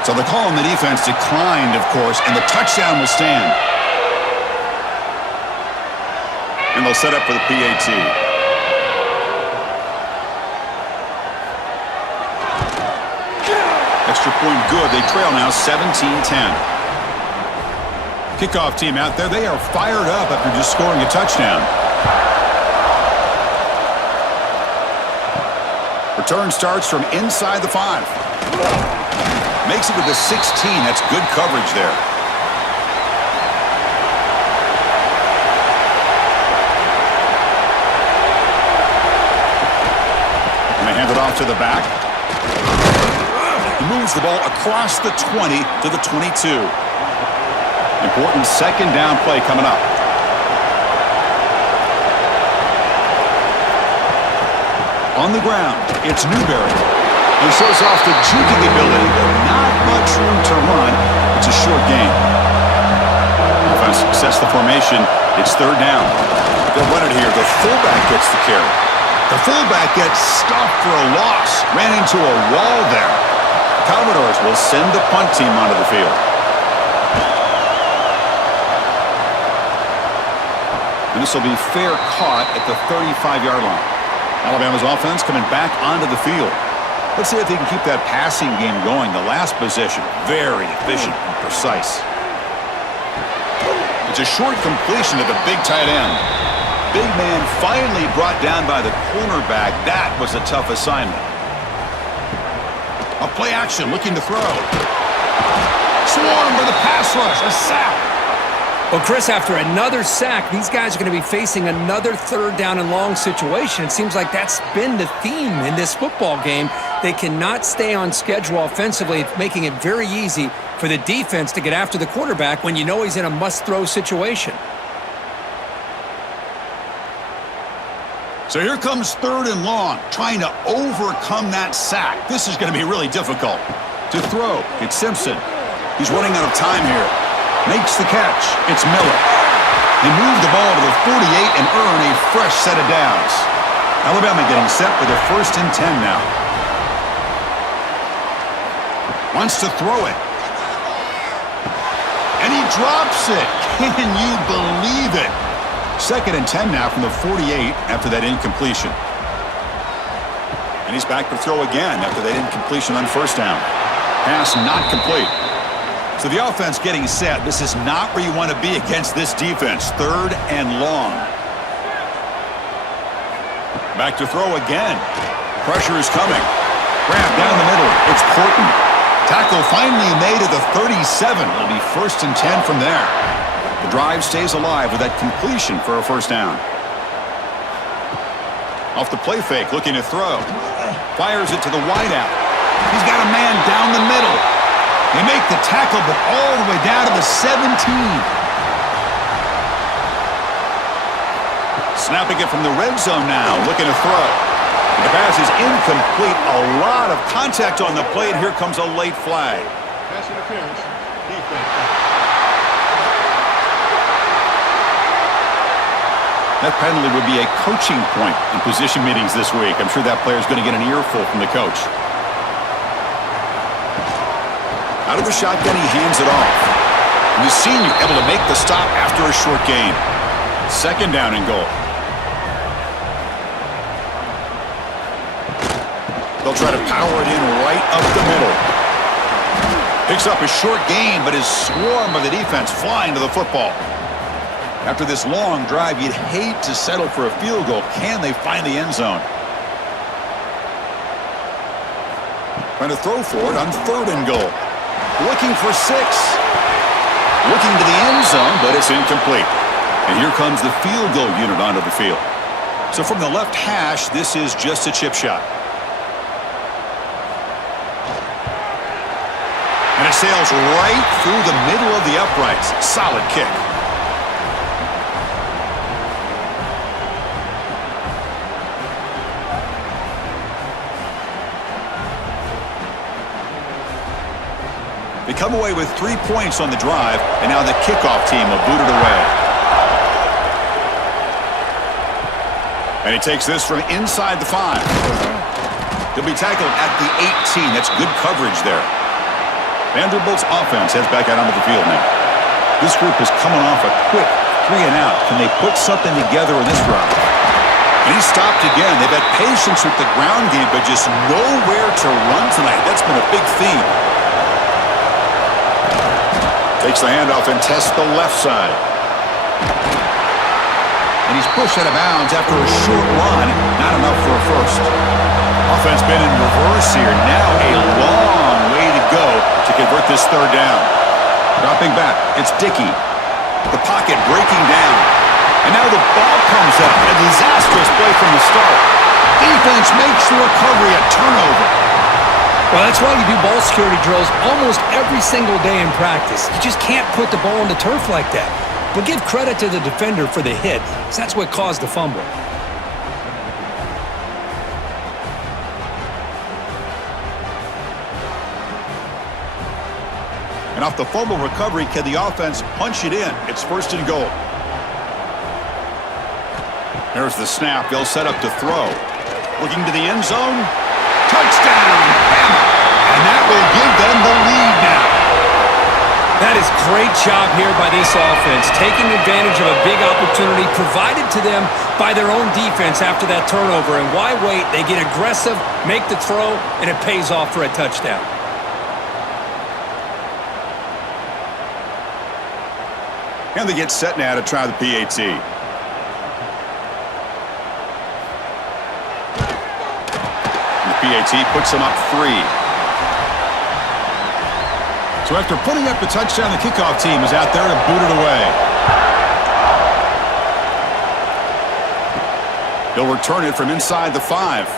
So the call on the defense declined, of course, and the touchdown will stand. And they'll set up for the PAT. Extra point good. They trail now 17-10. Kickoff team out there. They are fired up after just scoring a touchdown. Return starts from inside the 5. Makes it with the 16. That's good coverage there. And they hand it off to the back. He moves the ball across the 20 to the 22. Important 2nd down play coming up. On the ground, it's Newberry. He shows off the juking ability, but not much room to run. It's a short gain. Offense sets the formation. It's third down. They'll run it here. The fullback gets the carry. The fullback gets stuffed for a loss. Ran into a wall there. The Commodores will send the punt team onto the field. And this will be fair caught at the 35-yard line. Alabama's offense coming back onto the field. Let's see if they can keep that passing game going. The last possession, very efficient and precise. It's a short completion to the big tight end. Big man finally brought down by the cornerback. That was a tough assignment. A play action, looking to throw. Swarm for the pass rush, a sack. Well, Chris, after another sack, these guys are going to be facing another third down and long situation. It seems like that's been the theme in this football game. They cannot stay on schedule offensively, making it very easy for the defense to get after the quarterback when you know he's in a must-throw situation. So here comes third and long, trying to overcome that sack. This is going to be really difficult. To throw, it's Simpson. He's running out of time here. Makes the catch. It's Miller. They move the ball to the 48 and earn a fresh set of downs. Alabama getting set for the 1st and 10 now. Wants to throw it. And he drops it. Can you believe it? 2nd and 10 now from the 48 after that incompletion. And he's back to throw again after that incompletion on 1st down. Pass not complete. So the offense getting set. This is not where you want to be against this defense. 3rd and long. Back to throw again. Pressure is coming. Grab down the middle. It's Porton. Tackle finally made at the 37. It'll be 1st and 10 from there. The drive stays alive with that completion for a 1st down. Off the play fake, looking to throw. Fires it to the wideout. He's got a man down the middle. They make the tackle, but all the way down to the 17. Snapping it from the red zone now, looking to throw. The pass is incomplete. A lot of contact on the play, and here comes a late flag. Pass interference. Defense. That penalty would be a coaching point in position meetings this week. I'm sure that player is going to get an earful from the coach. Out of the shotgun, he hands it off. And the senior able to make the stop after a short gain. 2nd down and goal. They'll try to power it in right up the middle. Picks up a short gain, but his swarm of the defense flying to the football. After this long drive, you'd hate to settle for a field goal. Can they find the end zone? Trying to throw for it on 3rd and goal. Looking for 6. Looking to the end zone, but it's incomplete. And here comes the field goal unit onto the field. So from the left hash, this is just a chip shot. And it sails right through the middle of the uprights. Solid kick. They come away with 3 points on the drive, and now the kickoff team will boot it away. And he takes this from inside the 5. He'll be tackled at the 18. That's good coverage there. Vanderbilt's offense heads back out onto the field now. This group is coming off a quick 3 and out. Can they put something together in this drive? And he stopped again. They've had patience with the ground game, but just nowhere to run tonight. That's been a big theme. Takes the handoff and tests the left side. And he's pushed out of bounds after a short run. Not enough for a 1st. Offense been in reverse here. Now a long way to go to convert this 3rd down. Dropping back. It's Dickey. The pocket breaking down. And now the ball comes up. A disastrous play from the start. Defense makes the recovery a turnover. Well, that's why you do ball security drills almost every single day in practice. You just can't put the ball on the turf like that. But give credit to the defender for the hit, because that's what caused the fumble. And off the fumble recovery, can the offense punch it in? It's first and goal. There's the snap. They'll set up to throw. Looking to the end zone. Touchdown, Bama. And that will give them the lead now. That is great job here by this offense, taking advantage of a big opportunity provided to them by their own defense after that turnover. And why wait? They get aggressive, make the throw, and it pays off for a touchdown. And they get set now to try the PAT. PAT puts them up 3. So after putting up the touchdown, the kickoff team is out there to boot it away. He'll return it from inside the 5.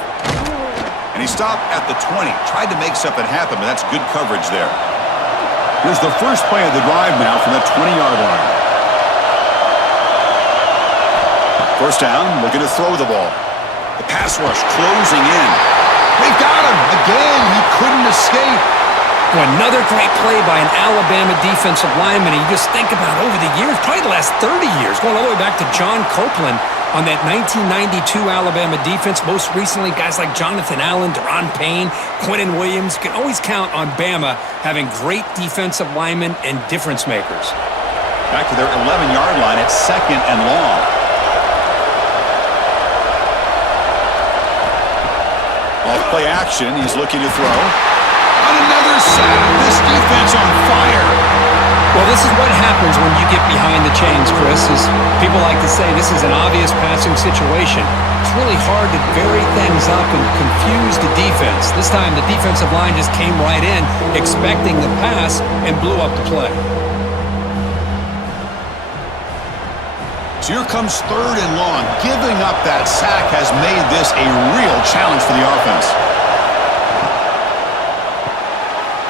And he stopped at the 20. Tried to make something happen, but that's good coverage there. Here's the first play of the drive now from the 20-yard line. First down, looking to throw the ball. The pass rush closing in. They got him again. He couldn't escape. Well, another great play by an Alabama defensive lineman. You just think about over the years, probably the last 30 years, going all the way back to John Copeland on that 1992 Alabama defense. Most recently, guys like Jonathan Allen, Deron Payne, Quentin Williams. You can always count on Bama having great defensive linemen and difference makers. Back to their 11-yard line at second and long. Off play action, he's looking to throw. On another sack, this defense on fire. Well, this is what happens when you get behind the chains, Chris. As people like to say, this is an obvious passing situation. It's really hard to vary things up and confuse the defense. This time, the defensive line just came right in, expecting the pass, and blew up the play. So here comes third and long. Giving up that sack has made this a real challenge for the offense.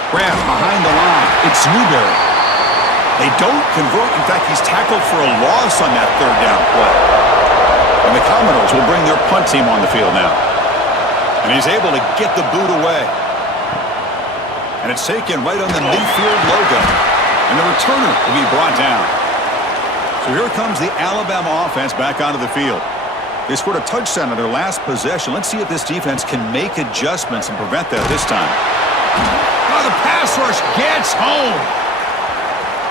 Grab behind the line. It's Newberry. They don't convert. In fact, he's tackled for a loss on that third down play. And the Commodores will bring their punt team on the field now. And he's able to get the boot away. And it's taken right on the midfield logo. And the returner will be brought down. So here comes the Alabama offense back onto the field. They scored a touchdown on their last possession. Let's see if this defense can make adjustments and prevent that this time. Oh, the pass rush gets home.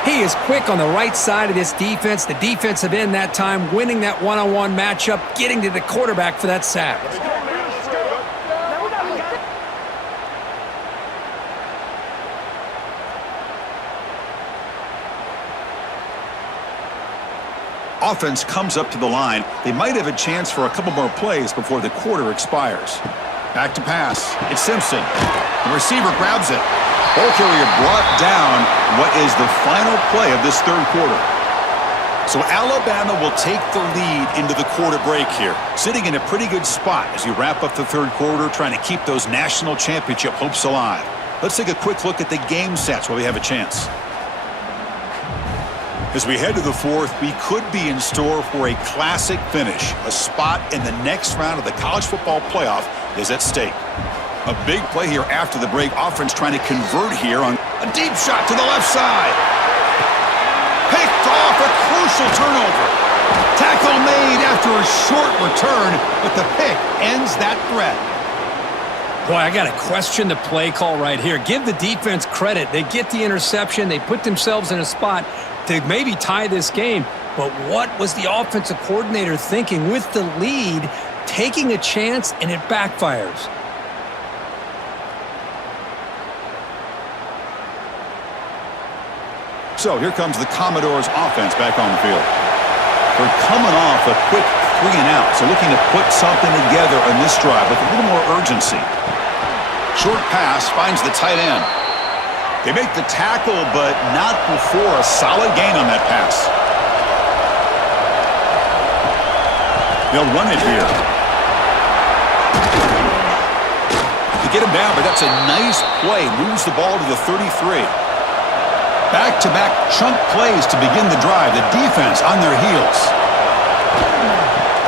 He is quick on the right side of this defense. The defensive end that time winning that one-on-one matchup, getting to the quarterback for that sack. Offense comes up to the line. They might have a chance for a couple more plays before the quarter expires. Back to pass. It's Simpson. The receiver grabs it. Ball carrier brought down. What is the final play of this third quarter? So Alabama will take the lead into the quarter break here. Sitting in a pretty good spot as you wrap up the third quarter, trying to keep those national championship hopes alive. Let's take a quick look at the game stats while we have a chance. As we head to the fourth, we could be in store for a classic finish. A spot in the next round of the college football playoff is at stake. A big play here after the break. Offense trying to convert here on a deep shot to the left side. Picked off, a crucial turnover. Tackle made after a short return, but the pick ends that threat. Boy, I got to question the play call right here. Give the defense credit. They get the interception. They put themselves in a spot to maybe tie this game. But what was the offensive coordinator thinking with the lead, taking a chance, and it backfires? So here comes the Commodores offense back on the field. They're coming off a quick 3 and out, so looking to put something together on this drive with a little more urgency. Short pass finds the tight end. They make the tackle, but not before a solid gain on that pass. They'll run it here. They get him down, but that's a nice play. Moves the ball to the 33. Back-to-back chunk plays to begin the drive. The defense on their heels.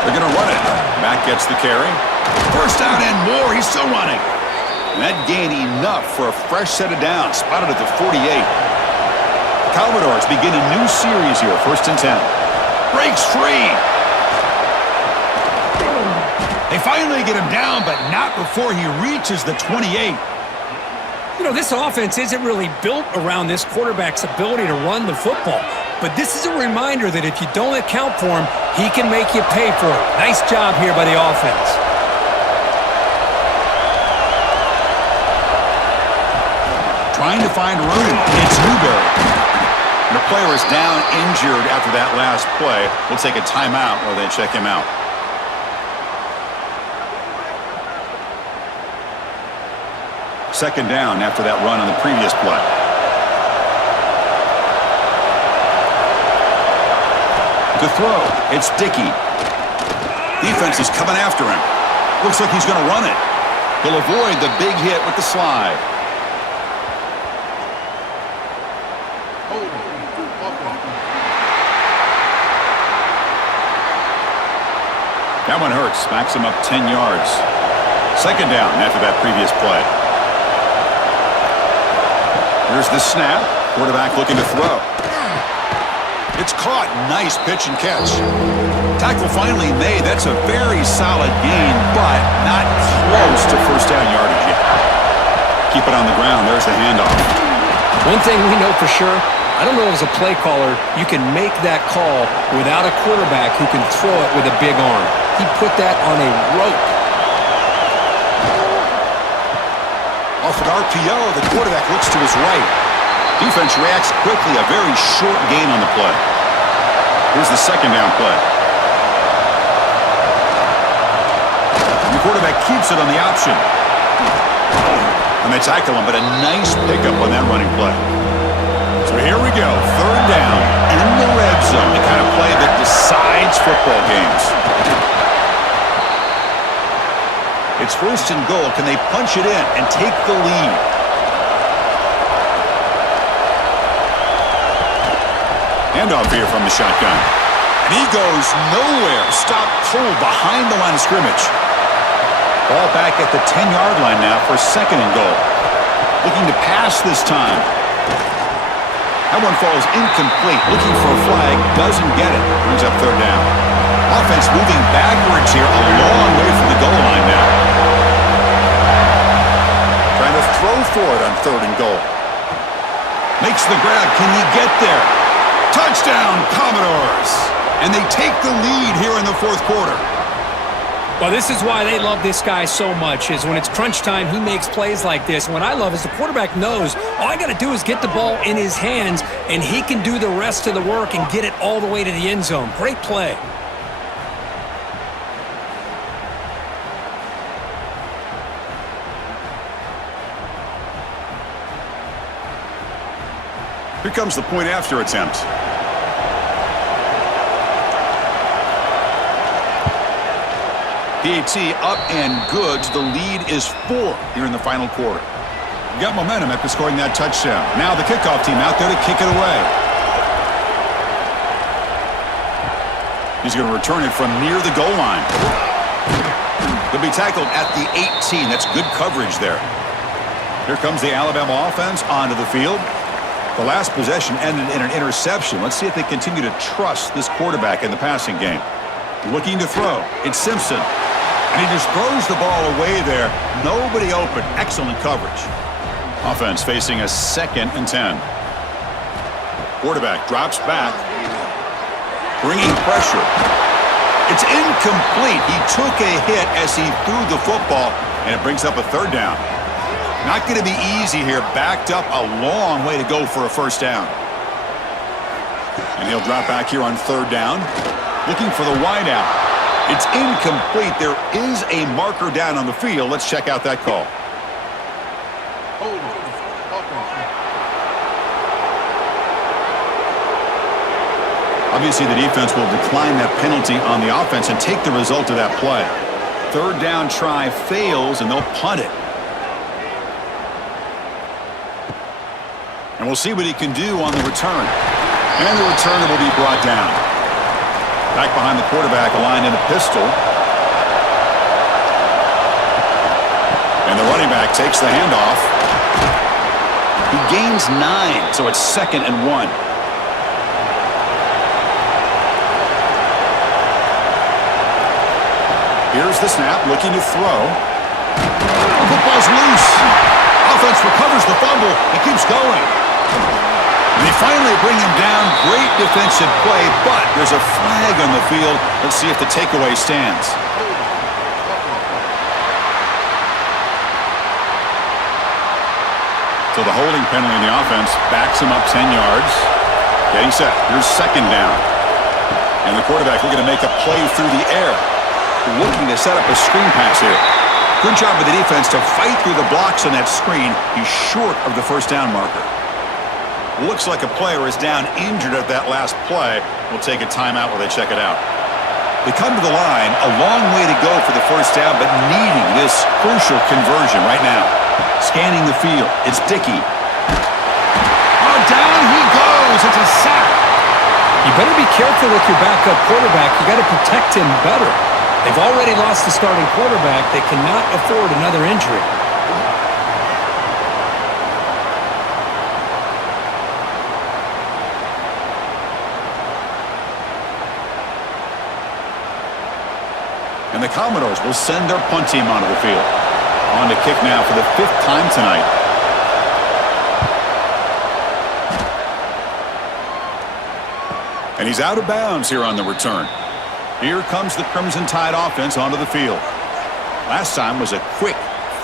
They're going to run it. Mack gets the carry. First down and more. He's still running. And that gained enough for a fresh set of downs. Spotted at the 48. Commodores begin a new series here, 1st and 10. Breaks free. They finally get him down, but not before he reaches the 28. You know, this offense isn't really built around this quarterback's ability to run the football. But this is a reminder that if you don't account for him, he can make you pay for it. Nice job here by the offense. Trying to find room. It's Newberry. The player is down injured after that last play. We'll take a timeout while they check him out. Second down after that run on the previous play. To throw, it's Dickey. Defense is coming after him. Looks like he's going to run it. He'll avoid the big hit with the slide. That one hurts. Smacks him up 10 yards. Second down after that previous play. Here's the snap. Quarterback looking to throw. It's caught. Nice pitch and catch. Tackle finally made. That's a very solid gain, but not close to first down yardage yet. Keep it on the ground. There's the handoff. One thing we know for sure, I don't know as a play caller, you can make that call without a quarterback who can throw it with a big arm. He put that on a rope. Off an RPO, the quarterback looks to his right. Defense reacts quickly, a very short gain on the play. Here's the second down play. The quarterback keeps it on the option. And they tackle him, but a nice pickup on that running play. So here we go, third down in the red zone, the kind of play that decides football games. It's 1st and goal. Can they punch it in and take the lead? Handoff here from the shotgun. And he goes nowhere. Stopped cold behind the line of scrimmage. Ball back at the 10-yard line now for 2nd and goal. Looking to pass this time. That one falls incomplete. Looking for a flag. Doesn't get it. Brings up third down. Offense moving backwards here. A long way from the goal line now. Trying to throw for it on 3rd and goal. Makes the grab. Can he get there? Touchdown, Commodores! And they take the lead here in the 4th quarter. Well, this is why they love this guy so much, is when it's crunch time, he makes plays like this. And what I love is the quarterback knows all I got to do is get the ball in his hands, and he can do the rest of the work and get it all the way to the end zone. Great play. Here comes the point after attempt. PAT up and good. The lead is 4 here in the final quarter. You got momentum after scoring that touchdown. Now the kickoff team out there to kick it away. He's going to return it from near the goal line. He'll be tackled at the 18. That's good coverage there. Here comes the Alabama offense onto the field. The last possession ended in an interception. Let's see if they continue to trust this quarterback in the passing game. Looking to throw. It's Simpson. And he just throws the ball away there. Nobody open. Excellent coverage. Offense facing a 2nd and 10. Quarterback drops back. Bringing pressure. It's incomplete. He took a hit as he threw the football, and it brings up a 3rd down. Not going to be easy here. Backed up a long way to go for a first down. And he'll drop back here on 3rd down. Looking for the wideout. It's incomplete. There is a marker down on the field. Let's check out that call. Obviously, the defense will decline that penalty on the offense and take the result of that play. 3rd down try fails, and they'll punt it. And we'll see what he can do on the return. And the returner will be brought down. Back behind the quarterback, aligned in a pistol. And the running back takes the handoff. He gains 9, so it's 2nd and 1. Here's the snap, looking to throw. The football's loose. Offense recovers the fumble and keeps going. And they finally bring him down. Great defensive play, but there's a flag on the field. Let's see if the takeaway stands. So the holding penalty in the offense backs him up 10 yards. Getting set. Here's 2nd down. And the quarterback looking to make a play through the air. Looking to set up a screen pass here. Good job of the defense to fight through the blocks on that screen. He's short of the 1st down marker. Looks like a player is down injured at that last play. We'll take a timeout while they check it out. They come to the line, a long way to go for the 1st down, but needing this crucial conversion right now. Scanning the field. It's Dickey. Oh, down he goes. It's a sack. You better be careful with your backup quarterback. You got to protect him better. They've already lost the starting quarterback. They cannot afford another injury. And the Commodores will send their punt team onto the field. On to kick now for the 5th time tonight. And he's out of bounds here on the return. Here comes the Crimson Tide offense onto the field. Last time was a quick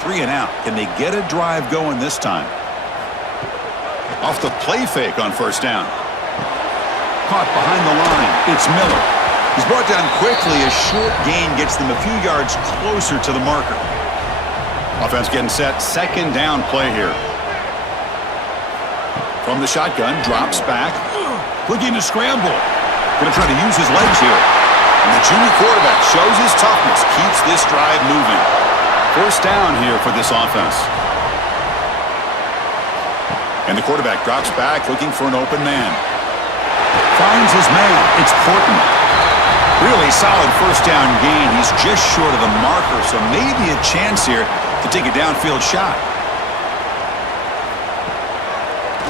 3 and out. Can they get a drive going this time? Off the play fake on 1st down. Caught behind the line. It's Miller. He's brought down quickly. A short gain gets them a few yards closer to the marker. Offense getting set. 2nd down play here. From the shotgun, drops back. Looking to scramble. Going to try to use his legs here. And the junior quarterback shows his toughness. Keeps this drive moving. 1st down here for this offense. And the quarterback drops back looking for an open man. Finds his man. It's Porton. Really solid 1st down gain. He's just short of the marker, so maybe a chance here to take a downfield shot.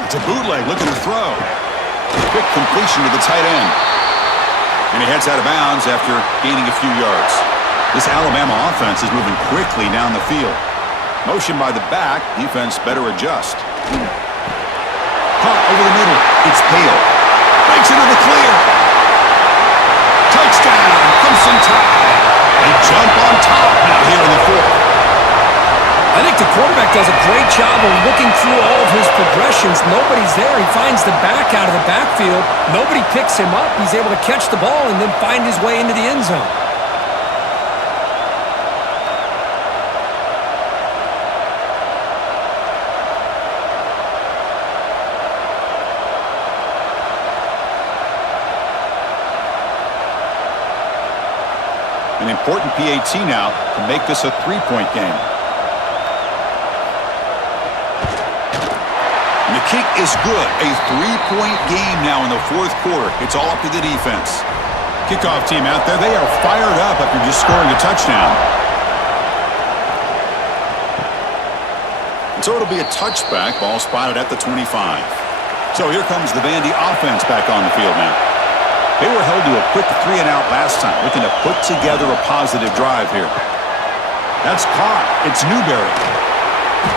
It's a bootleg looking to throw. Quick completion to the tight end. And he heads out of bounds after gaining a few yards. This Alabama offense is moving quickly down the field. Motion by the back. Defense better adjust. Caught over the middle. It's Pale. Breaks into the clear. Touchdown. Crimson Tide. They jump on top now here in the 4th. I think the quarterback does a great job of looking through all of his progressions. Nobody's there. He finds the back out of the backfield. Nobody picks him up. He's able to catch the ball and then find his way into the end zone. An important PAT now to make this a 3-point game. And the kick is good. A 3-point game now in the 4th quarter. It's all up to the defense. Kickoff team out there. They are fired up after just scoring a touchdown. And so it'll be a touchback. Ball spotted at the 25. So here comes the Vandy offense back on the field now. They were held to a quick 3 and out last time, looking to put together a positive drive here. That's caught. It's Newberry.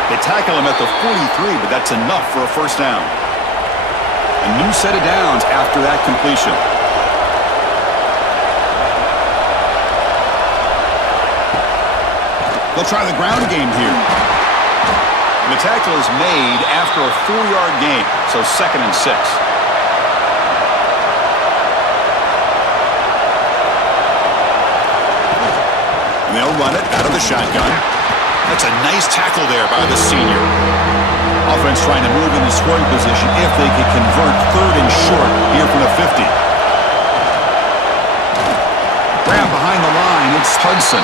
They tackle him at the 43, but that's enough for a 1st down. A new set of downs after that completion. They'll try the ground game here. And the tackle is made after a 4-yard gain, so 2nd and 6. And they'll run it out of the shotgun. That's a nice tackle there by the senior. Offense trying to move into scoring position if they could convert 3rd and short here from the 50. Grab behind the line. It's Hudson.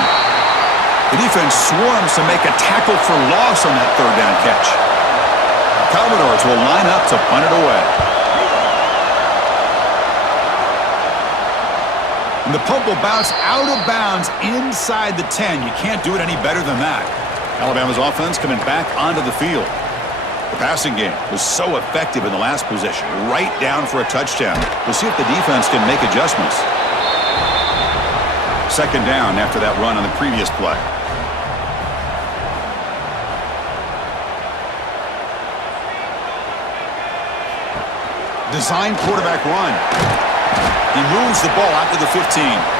The defense swarms to make a tackle for loss on that 3rd down catch. The Commodores will line up to punt it away. And the punt will bounce out of bounds inside the 10. You can't do it any better than that. Alabama's offense coming back onto the field. The passing game was so effective in the last possession, right down for a touchdown. We'll see if the defense can make adjustments. Second down after that run on the previous play. Design quarterback run. He moves the ball out to the 15.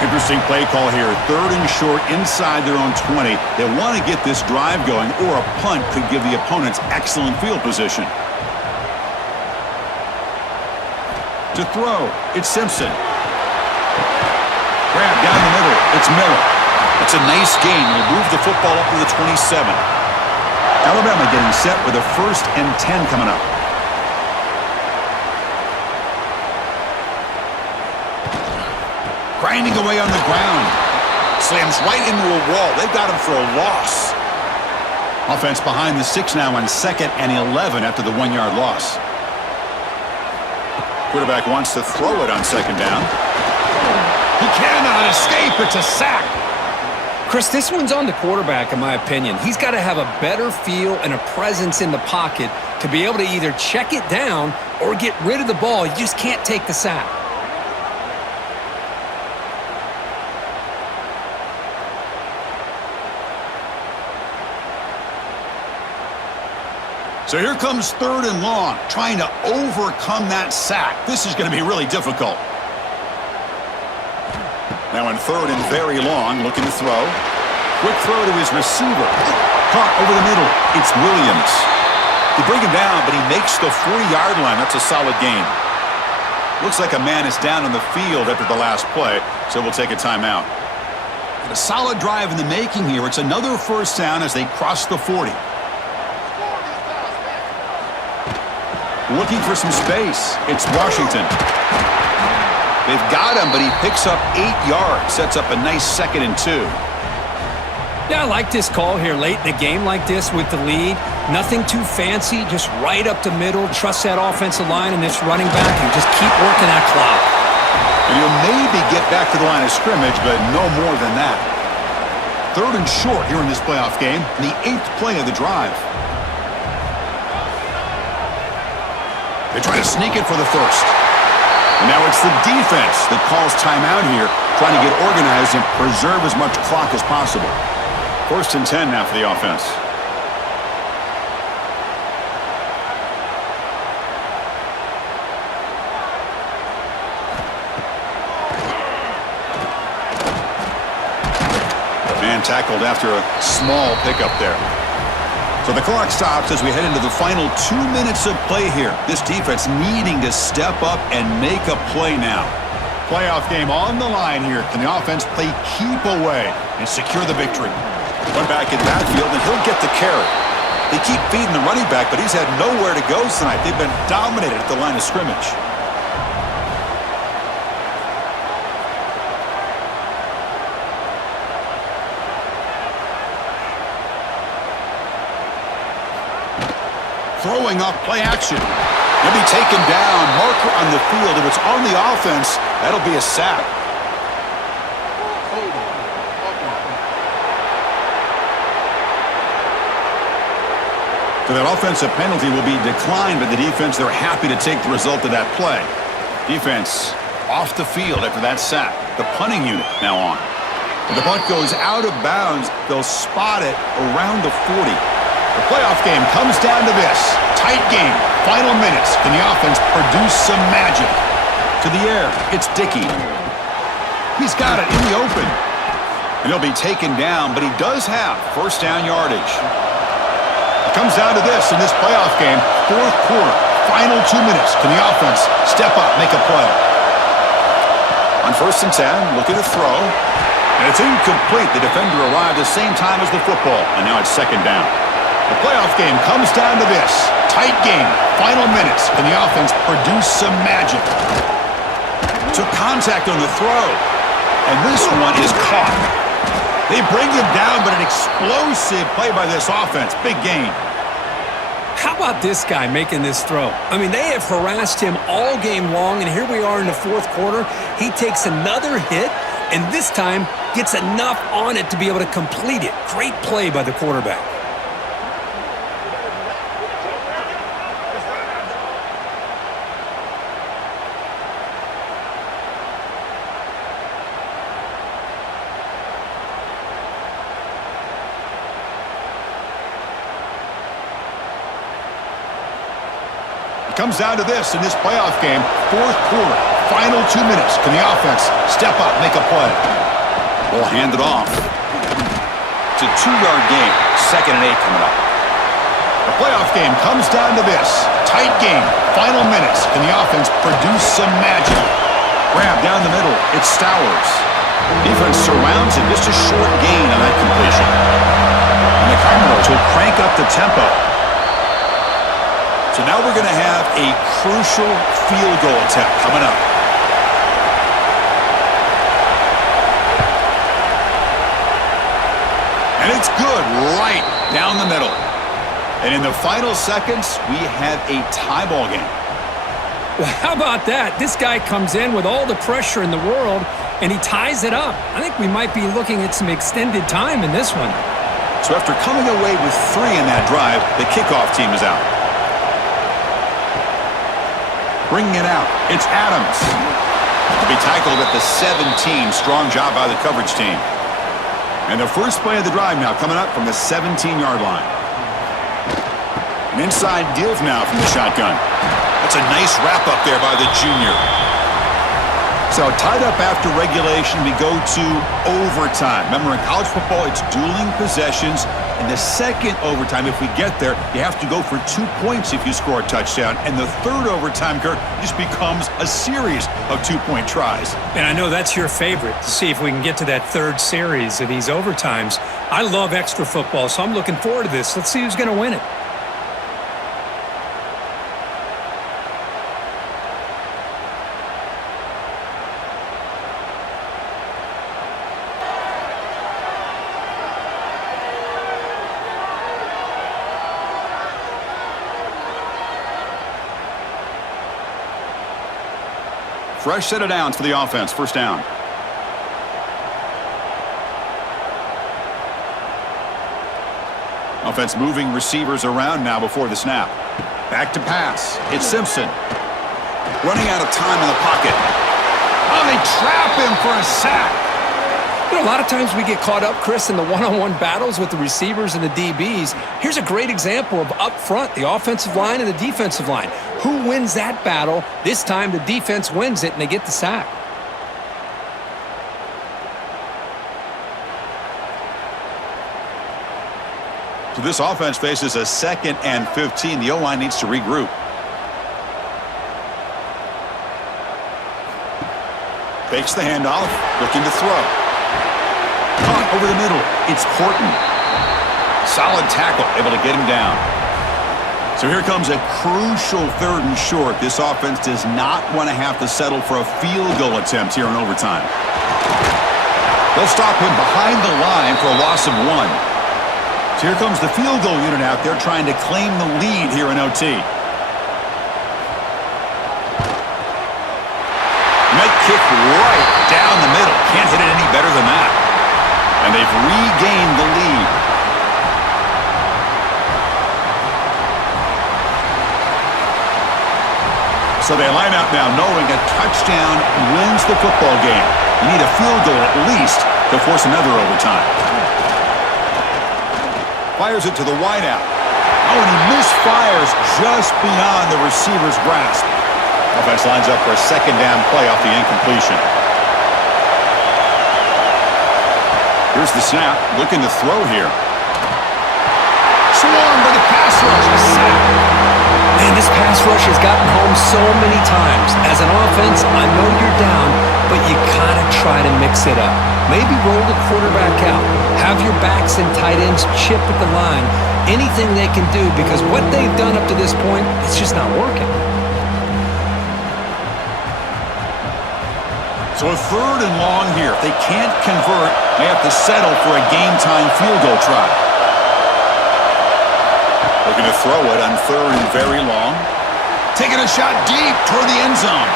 Interesting play call here. Third and short inside their own 20. They want to get this drive going, or a punt could give the opponents excellent field position. To throw, it's Simpson. Grab down the middle, it's Miller. It's a nice gain. He'll move the football up to the 27. Alabama getting set with a 1st and 10 coming up. Grinding away on the ground. Slams right into a wall. They've got him for a loss. Offense behind the 6 now on 2nd and 11 after the 1-yard loss. Quarterback wants to throw it on 2nd down. He cannot escape. It's a sack. Chris, this one's on the quarterback, in my opinion. He's got to have a better feel and a presence in the pocket to be able to either check it down or get rid of the ball. You just can't take the sack. So here comes 3rd and long, trying to overcome that sack. This is going to be really difficult. Now in 3rd and very long, looking to throw. Quick throw to his receiver. Caught over the middle. It's Williams. They bring him down, but he makes the 40-yard line. That's a solid gain. Looks like a man is down on the field after the last play, so we'll take a timeout. A solid drive in the making here. It's another 1st down as they cross the 40. Looking for some space. It's Washington. They've got him, but he picks up 8 yards. Sets up a nice 2nd and 2. Yeah, I like this call here late in a game like this with the lead. Nothing too fancy, just right up the middle. Trust that offensive line and this running back and just keep working that clock. And you'll maybe get back to the line of scrimmage, but no more than that. 3rd and short here in this playoff game, the 8th play of the drive. They try to sneak it for the 1st. And now it's the defense that calls timeout here, trying to get organized and preserve as much clock as possible. 1st and 10 now for the offense. Man tackled after a small pickup there. So the clock stops as we head into the final 2 minutes of play here. This defense needing to step up and make a play now. Playoff game on the line here. Can the offense play keep away and secure the victory? Run back in backfield, and he'll get the carry. They keep feeding the running back, but he's had nowhere to go tonight. They've been dominated at the line of scrimmage. Throwing off play action. He'll be taken down. Marker on the field. If it's on the offense, that'll be a sack. So that offensive penalty will be declined by the defense. They're happy to take the result of that play. Defense off the field after that sack. The punting unit now on. If the punt goes out of bounds, they'll spot it around the 40. The playoff game comes down to this. Tight game. Final minutes. Can the offense produce some magic? To the air. It's Dickey. He's got it in the open. And he'll be taken down, but he does have 1st down yardage. It comes down to this in this playoff game. 4th quarter. Final 2 minutes. Can the offense step up, make a play? On 1st and 10, looking to throw. And it's incomplete. The defender arrived at the same time as the football. And now it's 2nd down. The playoff game comes down to this. Tight game. Final minutes. Can the offense produce some magic? Took contact on the throw. And this one is caught. They bring him down, but an explosive play by this offense. Big gain. How about this guy making this throw? I mean, they have harassed him all game long, and here we are in the 4th quarter. He takes another hit, and this time gets enough on it to be able to complete it. Great play by the quarterback. It comes down to this in this playoff game. Fourth quarter, final 2 minutes. Can the offense step up, make a play? We'll hand it off. It's a 2-yard gain. 2nd and 8 coming up. The playoff game comes down to this. Tight game. Final minutes. Can the offense produce some magic? Grab down the middle. It's Stowers. Defense surrounds him. Just a short gain on that completion. And the Commodores will crank up the tempo. So now we're going to have a crucial field goal attempt coming up. And it's good right down the middle. And in the final seconds, we have a tie ball game. Well, how about that? This guy comes in with all the pressure in the world, and he ties it up. I think we might be looking at some extended time in this one. So after coming away with 3 in that drive, the kickoff team is out. Bringing it out, it's Adams. To be tackled at the 17. Strong job by the coverage team. And the first play of the drive now coming up from the 17-yard line. An inside give now from the shotgun. That's a nice wrap up there by the junior. So tied up after regulation, we go to overtime. Remember, in college football, it's dueling possessions. In the second overtime, if we get there, you have to go for 2 points if you score a touchdown. And the third overtime, Kurt, just becomes a series of 2-point tries. And I know that's your favorite, to see if we can get to that third series of these overtimes. I love extra football, so I'm looking forward to this. Let's see who's going to win it. Fresh set of downs for the offense. First down. Offense moving receivers around now before the snap. Back to pass. It's Simpson. Running out of time in the pocket. Oh, they trap him for a sack. You know, a lot of times we get caught up, Chris, in the one-on-one battles with the receivers and the DBs. Here's a great example of up front, the offensive line and the defensive line. Who wins that battle? This time the defense wins it and they get the sack. So this offense faces a 2nd and 15. The O-line needs to regroup. Fakes the handoff, looking to throw. Caught over the middle. It's Horton. Solid tackle, able to get him down. So here comes a crucial 3rd and short. This offense does not want to have to settle for a field goal attempt here in overtime. They'll stop him behind the line for a loss of 1. So here comes the field goal unit out there trying to claim the lead here in OT. Net kick right down the middle. Can't hit it any better than that. And they've regained the lead. So they line up now knowing a touchdown wins the football game. You need a field goal at least to force another overtime. Fires it to the wideout. Oh, and he misfires just beyond the receiver's grasp. Offense lines up for a 2nd down play off the incompletion. Here's the snap, looking to throw here. Swarmed by the pass rush, a sack. Man, this pass rush has gotten home so many times. As an offense, I know you're down, but you gotta try to mix it up. Maybe roll the quarterback out. Have your backs and tight ends chip at the line. Anything they can do, because what they've done up to this point, it's just not working. So a 3rd and long here. If they can't convert, they have to settle for a game-time field goal try. Looking to throw it on 3rd and very long. Taking a shot deep toward the end zone.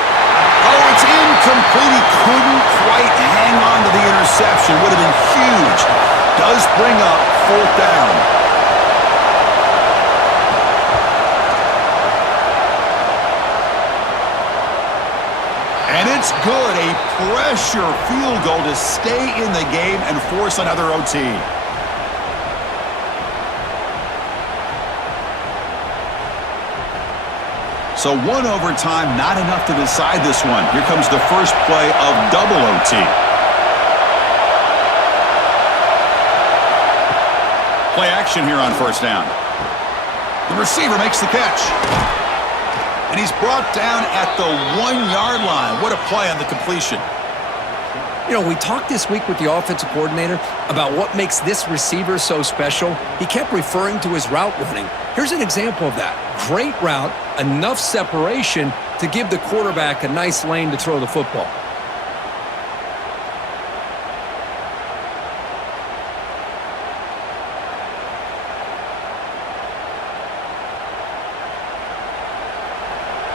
Oh, it's incomplete. He couldn't quite hang on to the interception. Would have been huge. Does bring up 4th down. And it's good. A pressure field goal to stay in the game and force another OT. So one overtime, not enough to decide this one. Here comes the first play of double OT. Play action here on first down. The receiver makes the catch. And he's brought down at the 1-yard line. What a play on the completion. You know, we talked this week with the offensive coordinator about what makes this receiver so special. He kept referring to his route running. Here's an example of that. Great route, enough separation to give the quarterback a nice lane to throw the football.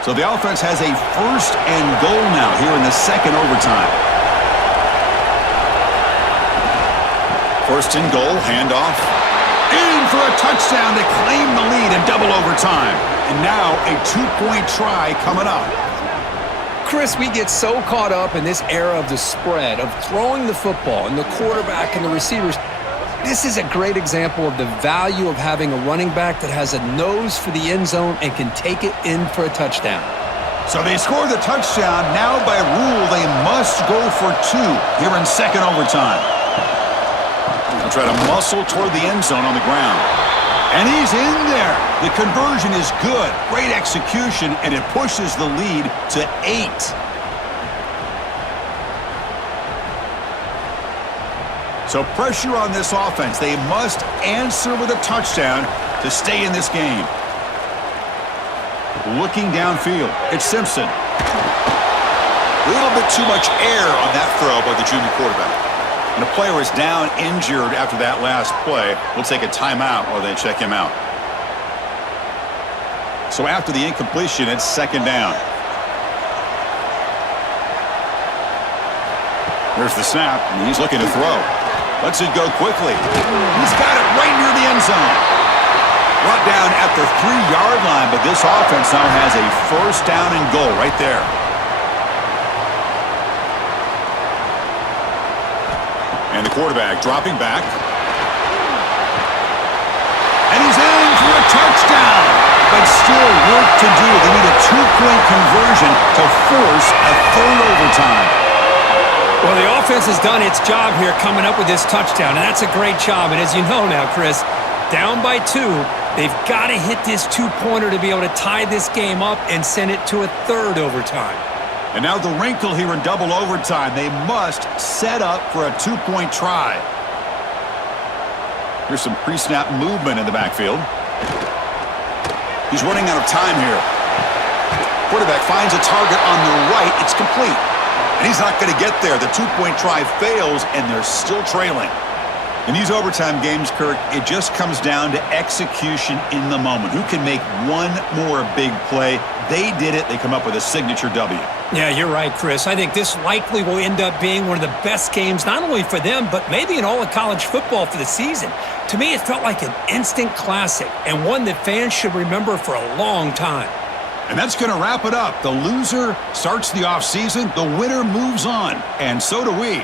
So the offense has a first and goal now here in the second overtime. First and goal, handoff. In for a touchdown to claim the lead in double overtime. And now a 2-point try coming up. Chris, we get so caught up in this era of the spread, of throwing the football and the quarterback and the receivers. This is a great example of the value of having a running back that has a nose for the end zone and can take it in for a touchdown. So they score the touchdown. Now by rule, they must go for 2 here in second overtime. They'll try to muscle toward the end zone on the ground. And he's in there. The conversion is good. Great execution, and it pushes the lead to 8. So pressure on this offense. They must answer with a touchdown to stay in this game. Looking downfield, it's Simpson. A little bit too much air on that throw by the junior quarterback. And the player is down injured after that last play. We'll take a timeout while they check him out. So after the incompletion, it's second down. There's the snap, and he's looking to throw. Lets it go quickly. He's got it right near the end zone. Brought down at the 3-yard line, but this offense now has a first down and goal right there. And the quarterback dropping back. And he's in for a touchdown. But still work to do. They need a 2-point conversion to force a third overtime. Well, the offense has done its job here coming up with this touchdown, and that's a great job. And as you know now, Chris, down by 2, they've got to hit this 2-pointer to be able to tie this game up and send it to a third overtime. And now the wrinkle here in double overtime. They must set up for a 2-point try. Here's some pre-snap movement in the backfield. He's running out of time here. Quarterback finds a target on the right. It's complete. And he's not going to get there. The 2-point try fails, and they're still trailing. In these overtime games, Kirk, it just comes down to execution in the moment. Who can make one more big play? They did it. They come up with a signature W. Yeah, you're right, Chris. I think this likely will end up being one of the best games, not only for them, but maybe in all of college football for the season. To me, it felt like an instant classic and one that fans should remember for a long time. And that's going to wrap it up. The loser starts the offseason. The winner moves on. And so do we.